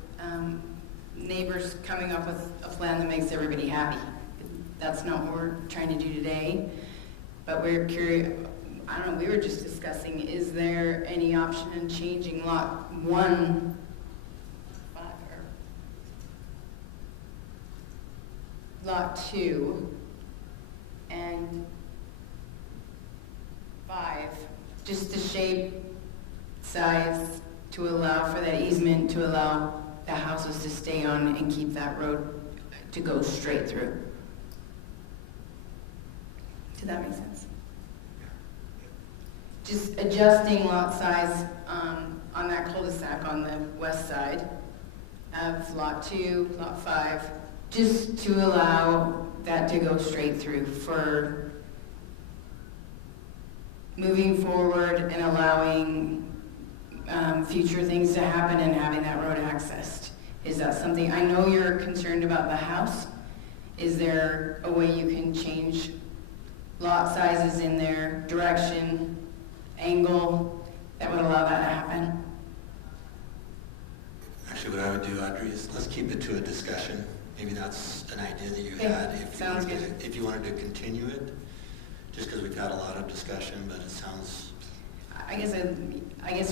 neighbors coming up with a plan that makes everybody happy. That's not what we're trying to do today, but we're curious. I don't know, we were just discussing, is there any option in changing lot 1, lot 2, and 5, just the shape, size, to allow for that easement, to allow the houses to stay on and keep that road to go straight through. Does that make sense? Just adjusting lot size on that cul-de-sac on the west side of lot 2, lot 5, just to allow that to go straight through for moving forward and allowing future things to happen and having that road accessed. Is that something, I know you're concerned about the house. Is there a way you can change lot sizes in their direction, angle, that would allow that to happen? Actually, what I would do, Audrey, is let's keep it to a discussion. Maybe that's an idea that you had. If you wanted to continue it, just because we've had a lot of discussion, but it sounds... I guess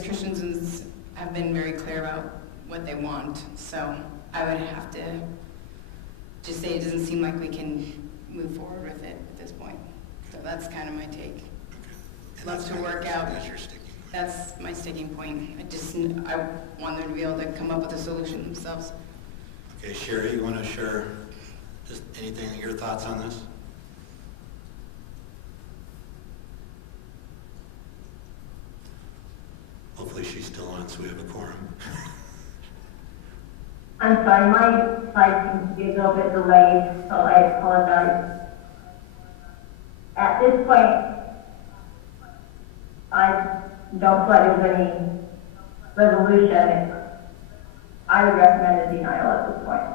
Christiansens have been very clear about what they want, so I would have to just say it doesn't seem like we can move forward with it at this point. So that's kind of my take. Okay. Love to work out. That's your sticking point. That's my sticking point. I want them to be able to come up with a solution themselves. Okay, Sherry, you want to share just anything, your thoughts on this? Hopefully she's still on, so we have a quorum. I'm sorry, my slide seems to be a little bit delayed, so I apologize. At this point, I don't feel like there's any resolution. I would recommend a denial at this point.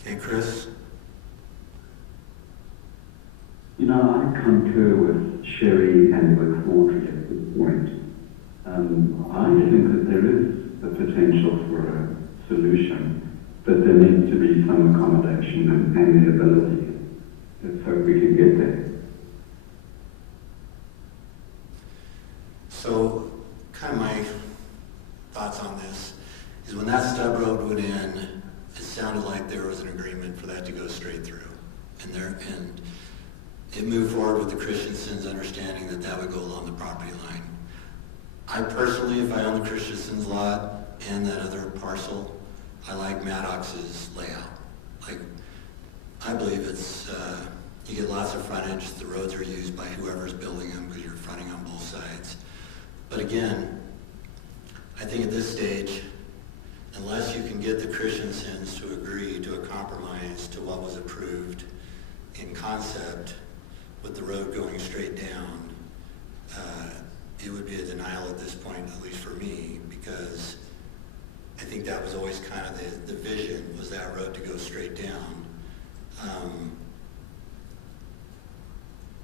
Okay, Chris? You know, I concur with Sherry and with Audrey at this point. I think that there is the potential for a solution, but there needs to be some accommodation and the ability. Let's hope we can get there. So, kind of my thoughts on this is when that stub road went in, it sounded like there was an agreement for that to go straight through. And it moved forward with the Christiansens understanding that that would go along the property line. I personally, if I own the Christiansens lot and that other parcel, I like Maddox's layout. Like, I believe it's, you get lots of frontage, the roads are used by whoever's building them because you're fronting on both sides. But again, I think at this stage, unless you can get the Christiansens to agree to a compromise to what was approved in concept with the road going straight down, it would be a denial at this point, at least for me, because I think that was always kind of the vision, was that road to go straight down.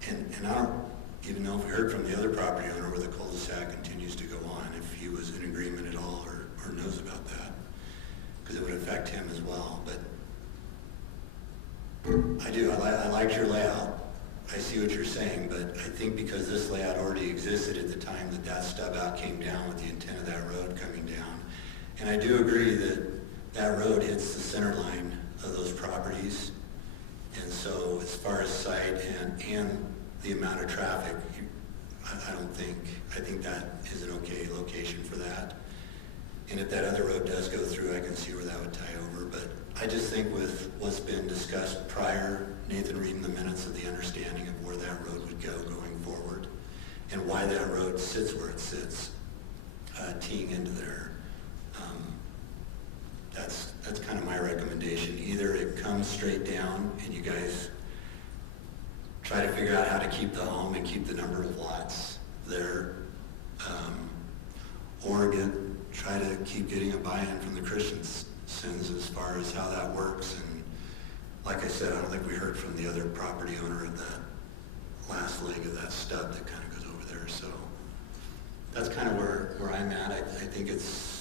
And even though if we heard from the other property owner where the cul-de-sac continues to go on, if he was in agreement at all or knows about that, because it would affect him as well. But I like your layout. I see what you're saying, but I think because this layout already existed at the time that stub out came down with the intent of that road coming down. And I do agree that that road hits the center line of those properties. And so as far as site and the amount of traffic, I think that is an okay location for that. And if that other road does go through, I can see where that would tie over. But I just think with what's been discussed prior, Nathan reading the minutes of the understanding of where that road would go going forward and why that road sits where it sits, teeing into there. That's kind of my recommendation. Either it comes straight down and you guys try to figure out how to keep the home and keep the number of lots there, or try to keep getting a buy-in from the Christians as far as how that works. And like I said, I don't think we heard from the other property owner of that last leg of that stub that kind of goes over there. So that's kind of where I'm at. I think it's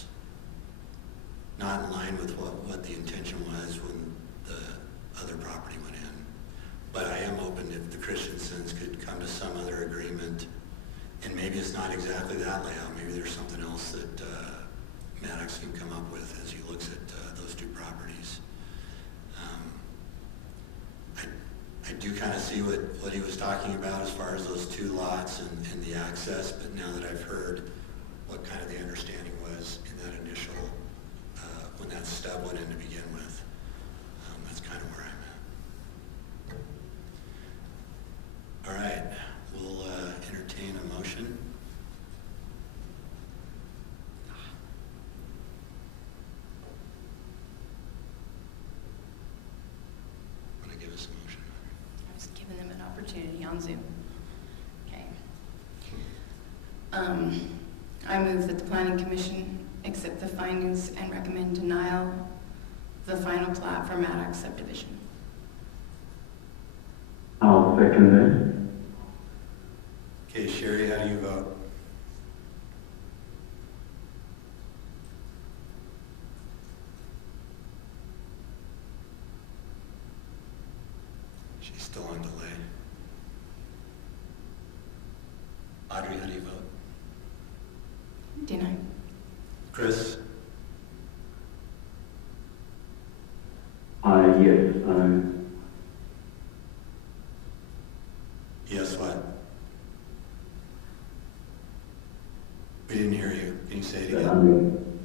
not in line with what the intention was when the other property went in. But I am open if the Christiansons could come to some other agreement, and maybe it's not exactly that layout. Maybe there's something else that Maddox can come up with as he looks at those two properties. I do kind of see what he was talking about as far as those two lots and the access, but now that I've heard what kind of the understanding was in that initial, when that stub went in to begin with, that's kind of where I'm at. All right, we'll entertain a motion. Want to give us a motion? I was giving them an opportunity on Zoom. Okay. I move that the Planning Commission accept the findings and recommend denial of the final plat for Maddox subdivision. I'll second this. Okay, Sherry, how do you vote? She's still on delay. Audrey, how do you vote? Deny. Chris? Yes. Yes, what? We didn't hear you. Can you say it again?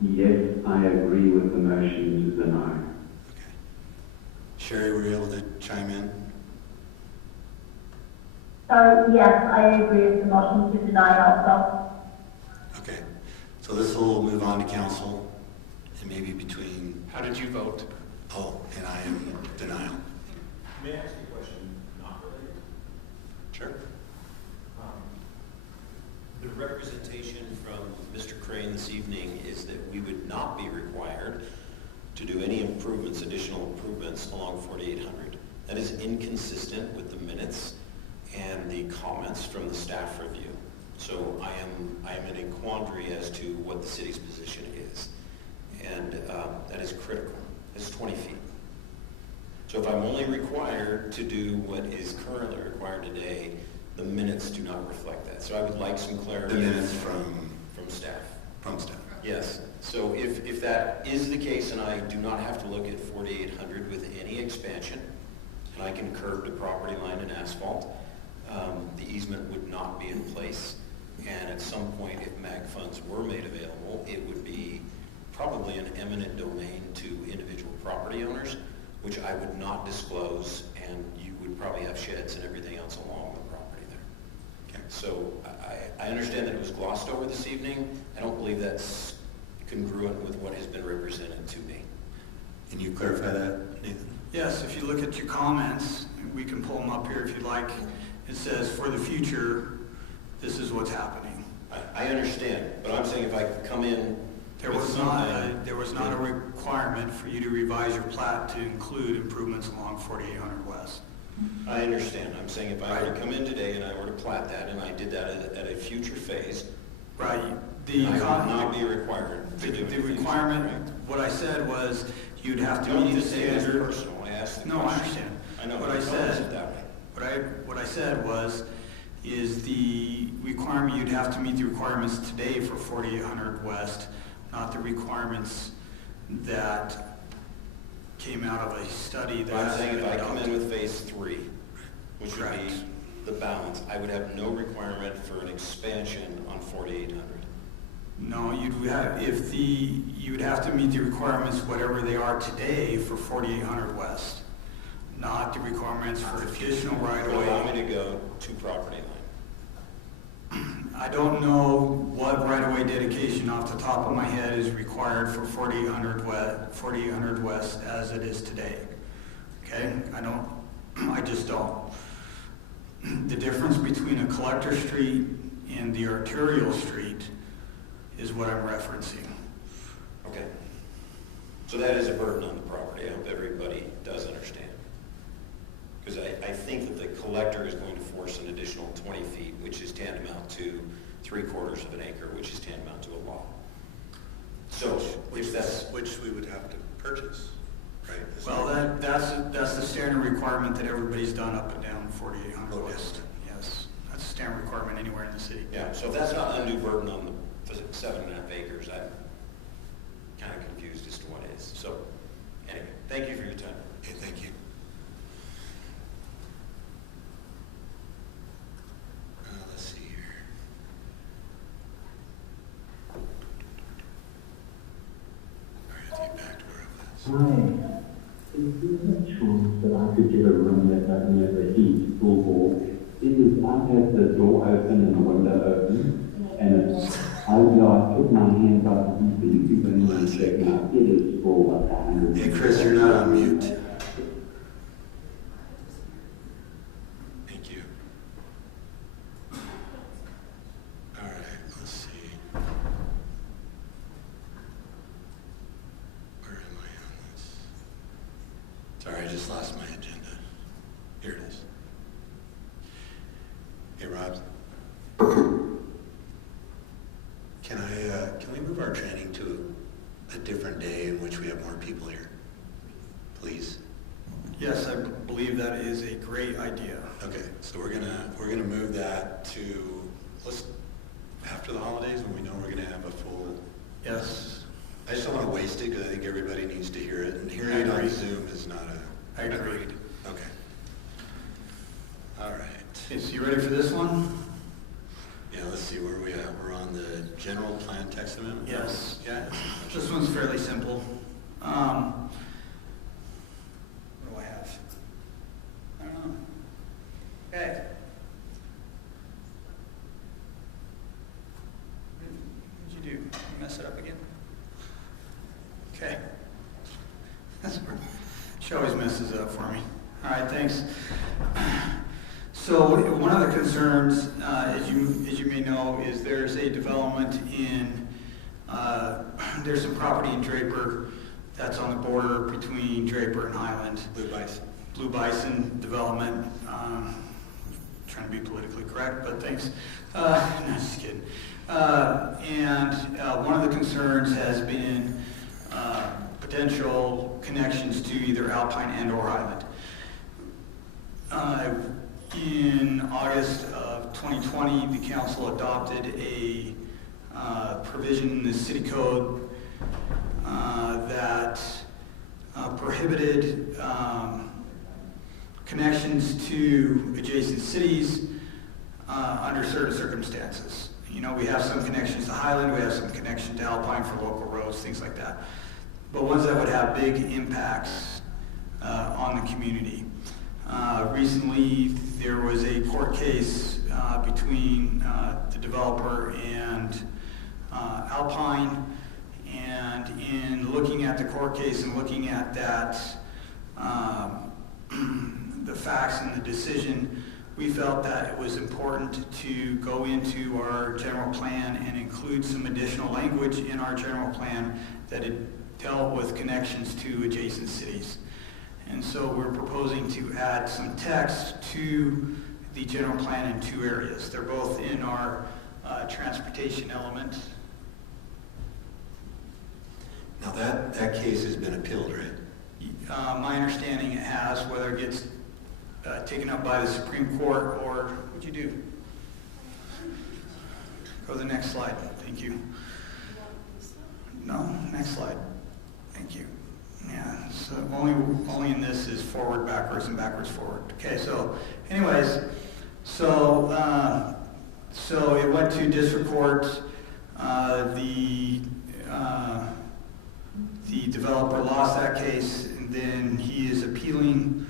Yes, I agree with the motion to deny. Okay. Sherry, were you able to chime in? Yes, I agree with the motion to deny also. Okay. So this will move on to council and maybe between... How did you vote? Oh, and I am denial. May I ask you a question not related? Sure. The representation from Mr. Crane this evening is that we would not be required to do any improvements, additional improvements along 4800. That is inconsistent with the minutes and the comments from the staff review. So I am in a quandary as to what the city's position is. And that is critical. It's 20 feet. So if I'm only required to do what is currently required today, the minutes do not reflect that. So I would like some clarity. The minutes from staff. From staff. Yes. So if that is the case and I do not have to look at 4800 with any expansion, and I can curb the property line and asphalt, the easement would not be in place. And at some point, if MAG funds were made available, it would be probably an eminent domain to individual property owners, which I would not disclose, and you would probably have sheds and everything else along the property there. Okay. So I understand that it was glossed over this evening. I don't believe that's congruent with what has been represented to me. Can you clarify that, Nathan? Yes, if you look at your comments, we can pull them up here if you'd like. It says, for the future, this is what's happening. I understand, but I'm saying if I come in... There was not a requirement for you to revise your plat to include improvements along 4800 West. I understand. I'm saying if I were to come in today and I were to plat that, and I did that at a future phase, Right. I would not be required to do The anything, requirement, correct? what I said was, you'd have to Don't meet the just say it's standard. personal. I asked the No, I question. understand. I know. What I Don't said- use it that way. What I said was, is the requirement, you'd have to meet the requirements today for 4800 West, not the requirements that came out of a study that I'm has saying been if I come in adopted. with phase 3, which would Correct. be the balance, I would have no requirement for an expansion on 4800. No, you would have to meet the requirements, whatever they are today, for 4800 West, not the requirements for additional right Would of allow way. me to go to property line. I don't know what right of way dedication off the top of my head is required for 4800 West as it is today. Okay, I just don't. The difference between a collector street and the arterial street is what I'm referencing. Okay. So that is a burden on the property. I hope everybody does understand. Because I think that the collector is going to force an additional 20 feet, which is tantamount to 3/4 of an acre, which is tantamount to a lot. So, if that's... Which we would have to purchase, right? Well, that's the standard requirement that everybody's done up and down 4800 West. Yes, that's a standard requirement anywhere in the city. Yeah, so if that's not an undue burden on the 7.5 acres, I'm kind of confused as to what is. So, anyway, thank you for your time. Okay, thank you. Let's see here. All right, I'll take back to where I was. Hi. Is there a chance that I could get a room that doesn't have a heat full wall? I've had the door open and the window open, and I put my hand out the heat, but you can go and check now. It is full like 100. Hey, Chris, you're not on mute. Thank you. All right, let's see. Where am I on this? Sorry, I just lost my agenda. Here it is. Hey, Rob. Can we move our training to a different day in which we have more people here? Please. Yes, I believe that is a great idea. Okay, so we're gonna move that to after the holidays when we know we're gonna have a full. Yes. I just don't want to waste it because I think everybody needs to hear it, and hearing it on Zoom is not a. I agree. Okay. All right. Is you ready for this one? Yeah, let's see where we at. We're on the general plan text amendment? Yes. Yeah. This one's fairly simple. What do I have? I don't know. Okay. What did you do? You mess it up again? Okay. She always messes it up for me. All right, thanks. So one of the concerns, as you may know, is there's a development in, there's some property in Draper that's on the border between Draper and Highland. Blue Bison development. Trying to be politically correct, but thanks. No, just kidding. And one of the concerns has been potential connections to either Alpine and or Highland. In August of 2020, the council adopted a provision in the city code that prohibited connections to adjacent cities under certain circumstances. You know, we have some connections to Highland, we have some connection to Alpine for local roads, things like that. But ones that would have big impacts on the community. Recently, there was a court case between the developer and Alpine, and in looking at the court case and looking at that, the facts and the decision, we felt that it was important to go into our general plan and include some additional language in our general plan that it dealt with connections to adjacent cities. And so we're proposing to add some text to the general plan in 2 areas. They're both in our transportation element. Now that case has been appealed, right? My understanding it has, whether it gets taken up by the Supreme Court or, what'd you do? Go to the next slide, thank you. No, next slide, thank you. Yeah, so only in this is forward, backwards, and backwards, forward. Okay, so anyways, so it went to district court. The developer lost that case, and then he is appealing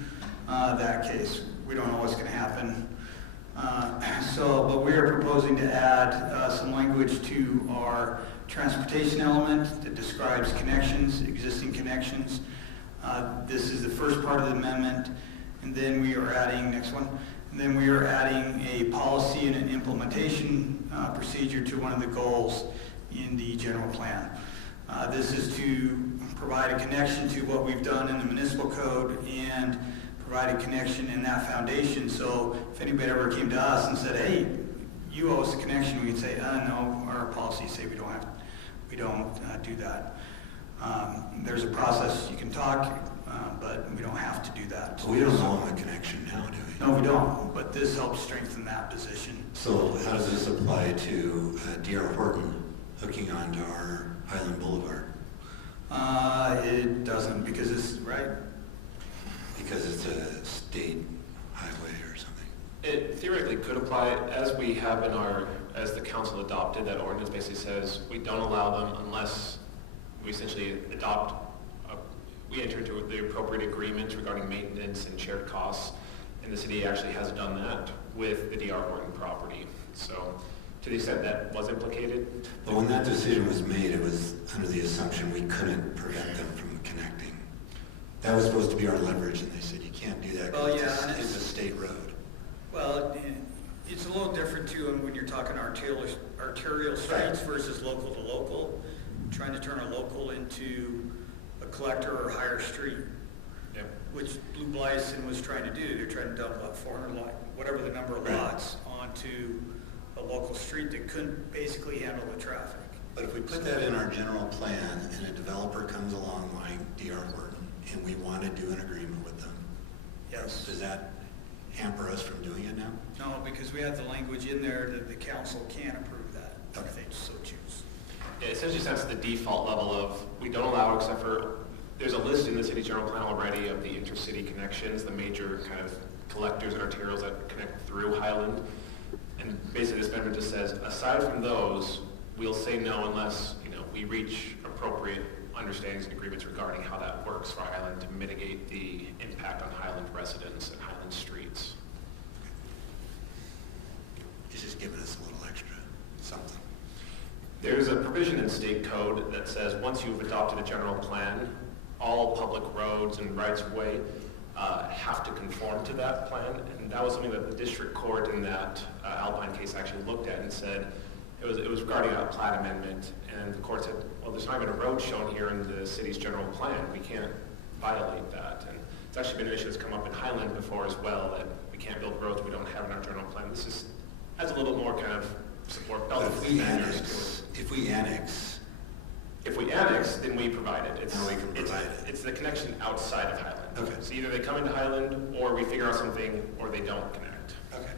that case. We don't know what's going to happen. But we are proposing to add some language to our transportation element that describes connections, existing connections. This is the first part of the amendment, and then we are adding, next one, and then we are adding a policy and an implementation procedure to one of the goals in the general plan. This is to provide a connection to what we've done in the municipal code and provide a connection in that foundation. So if anybody ever came to us and said, hey, you owe us a connection, we can say, no, our policies say we don't do that. There's a process you can talk, but we don't have to do that. So we don't owe them a connection now, do we? No, we don't, but this helps strengthen that position. So how does this apply to D.R. Horton hooking onto our Highland Boulevard? It doesn't, because it's, right? Because it's a state highway or something? It theoretically could apply, as we have in our, as the council adopted, that ordinance basically says we don't allow them unless we essentially we enter into the appropriate agreements regarding maintenance and shared costs, and the city actually has done that with the D.R. Horton property. So to the extent that was implicated. But when that decision was made, it was under the assumption we couldn't prevent them from connecting. That was supposed to be our leverage, and they said you can't do that because it's a state road. Well, it's a little different too when you're talking arterial streets versus local to local. Trying to turn a local into a collector or higher street, which Blue Blyson was trying to do. They're trying to dump about 400 whatever the number of lots onto a local street that couldn't basically handle the traffic. But if we put that in our general plan and a developer comes along like D.R. Horton and we want to do an agreement with them, yes, does that hamper us from doing it now? No, because we have the language in there that the council can approve that if they so choose. It essentially sets the default level of we don't allow except for, there's a list in the city general plan already of the intercity connections, the major kind of collectors and arterials that connect through Highland. And basically this amendment just says, aside from those, we'll say no unless we reach appropriate understandings and agreements regarding how that works for Highland to mitigate the impact on Highland residents and Highland streets. It's just giving us a little extra something. There's a provision in state code that says once you've adopted a general plan, all public roads and rights of way have to conform to that plan. And that was something that the district court in that Alpine case actually looked at and said, it was regarding a plat amendment, and the court said, well, there's not even a road shown here in the city's general plan. We can't violate that. And it's actually been an issue that's come up in Highland before as well, that we can't build roads we don't have in our general plan. This adds a little more kind of support. If we annex, then we provide it. It's the connection outside of Highland. Okay. So either they come into Highland, or we figure out something, or they don't connect. Okay.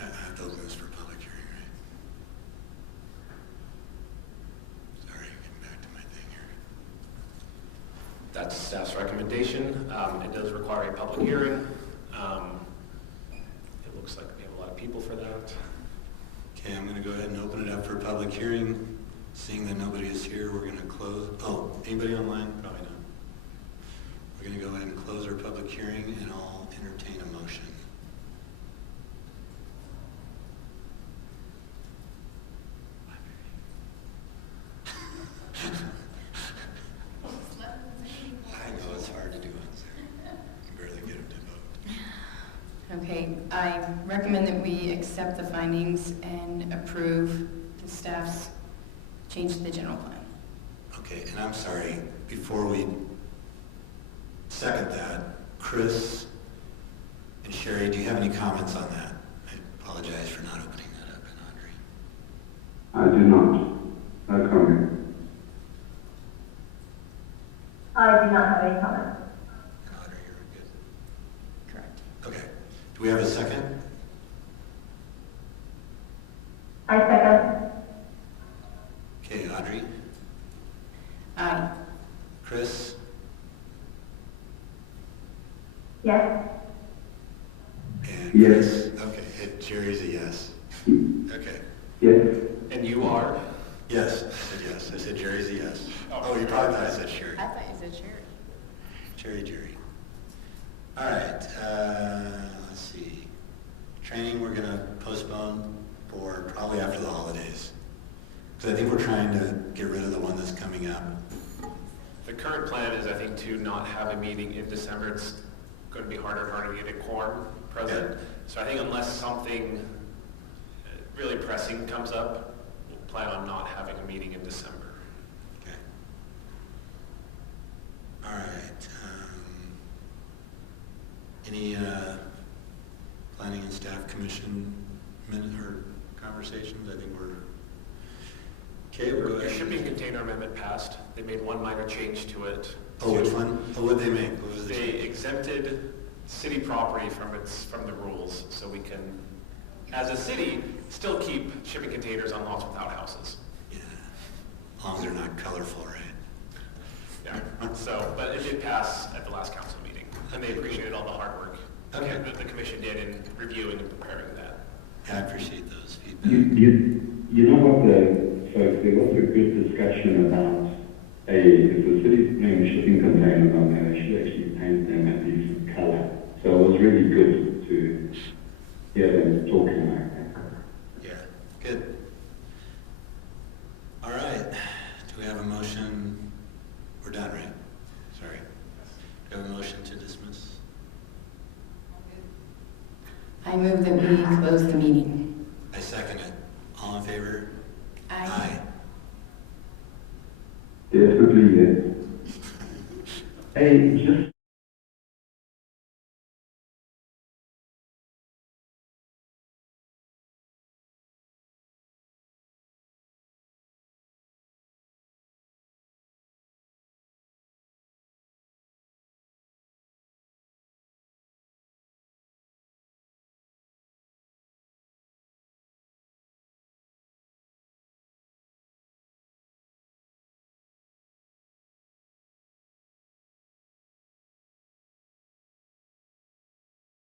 I have those goes for public hearing, right? Sorry, getting back to my thing here. That's staff's recommendation. It does require a public hearing. It looks like we have a lot of people for that. Okay, I'm going to go ahead and open it up for public hearing. Seeing that nobody is here, we're going to close. Oh, anybody online? Probably not. We're going to go ahead and close our public hearing, and I'll entertain a motion. I know it's hard to do it. I can barely get them to vote. Okay, I recommend that we accept the findings and approve the staff's change to the general plan. Okay, and I'm sorry, before we second that, Chris and Sherry, do you have any comments on that? I apologize for not opening that up, and Audrey. I do not. No comment. I do not have any comments. And Audrey, you're good? Correct. Okay. Do we have a second? I second. Okay, Audrey, Aye. Chris, Yes. and Yes. Chris. Okay, Jerry's a yes. Okay. Yes. And you are? Yes, I said yes. I said Jerry's a yes. Oh, you probably thought I said Sherry. I thought you said Sherry. Jerry. All right, let's see. Training, we're gonna postpone for probably after the holidays. Because I think we're trying to get rid of the one that's coming up. The current plan is, I think, to not have a meeting in December. It's going to be harder and harder to get a quorum present. Yeah. So I think unless something really pressing comes up, we'll plan on not having a meeting in December. Okay. All right. Any planning and staff commission minute or conversations? I think we're okay. We'll go Your ahead. shipping container amendment passed. They made one minor change to it. Oh, which one? Oh, what'd they make? What was the They change? exempted city property from the rules, so we can, as a city, still keep shipping containers on lots without houses. Yeah. As long as they're not colorful, right? Yeah. So, but it did pass at the last council meeting, and they appreciated all the hard work Okay. that the commission did in reviewing and preparing that. Yeah, I appreciate those feedback. You know what, so there was a good discussion about, if the city's putting shipping containers on there, they should actually paint them at least color. So it was really good to hear them talking like that. Yeah, good. All right. Do we have a motion? We're done, right? Sorry. Do we have a motion to dismiss? I move that we close the meeting. I second it. All in favor? Aye. Definitely, yes. Hey, just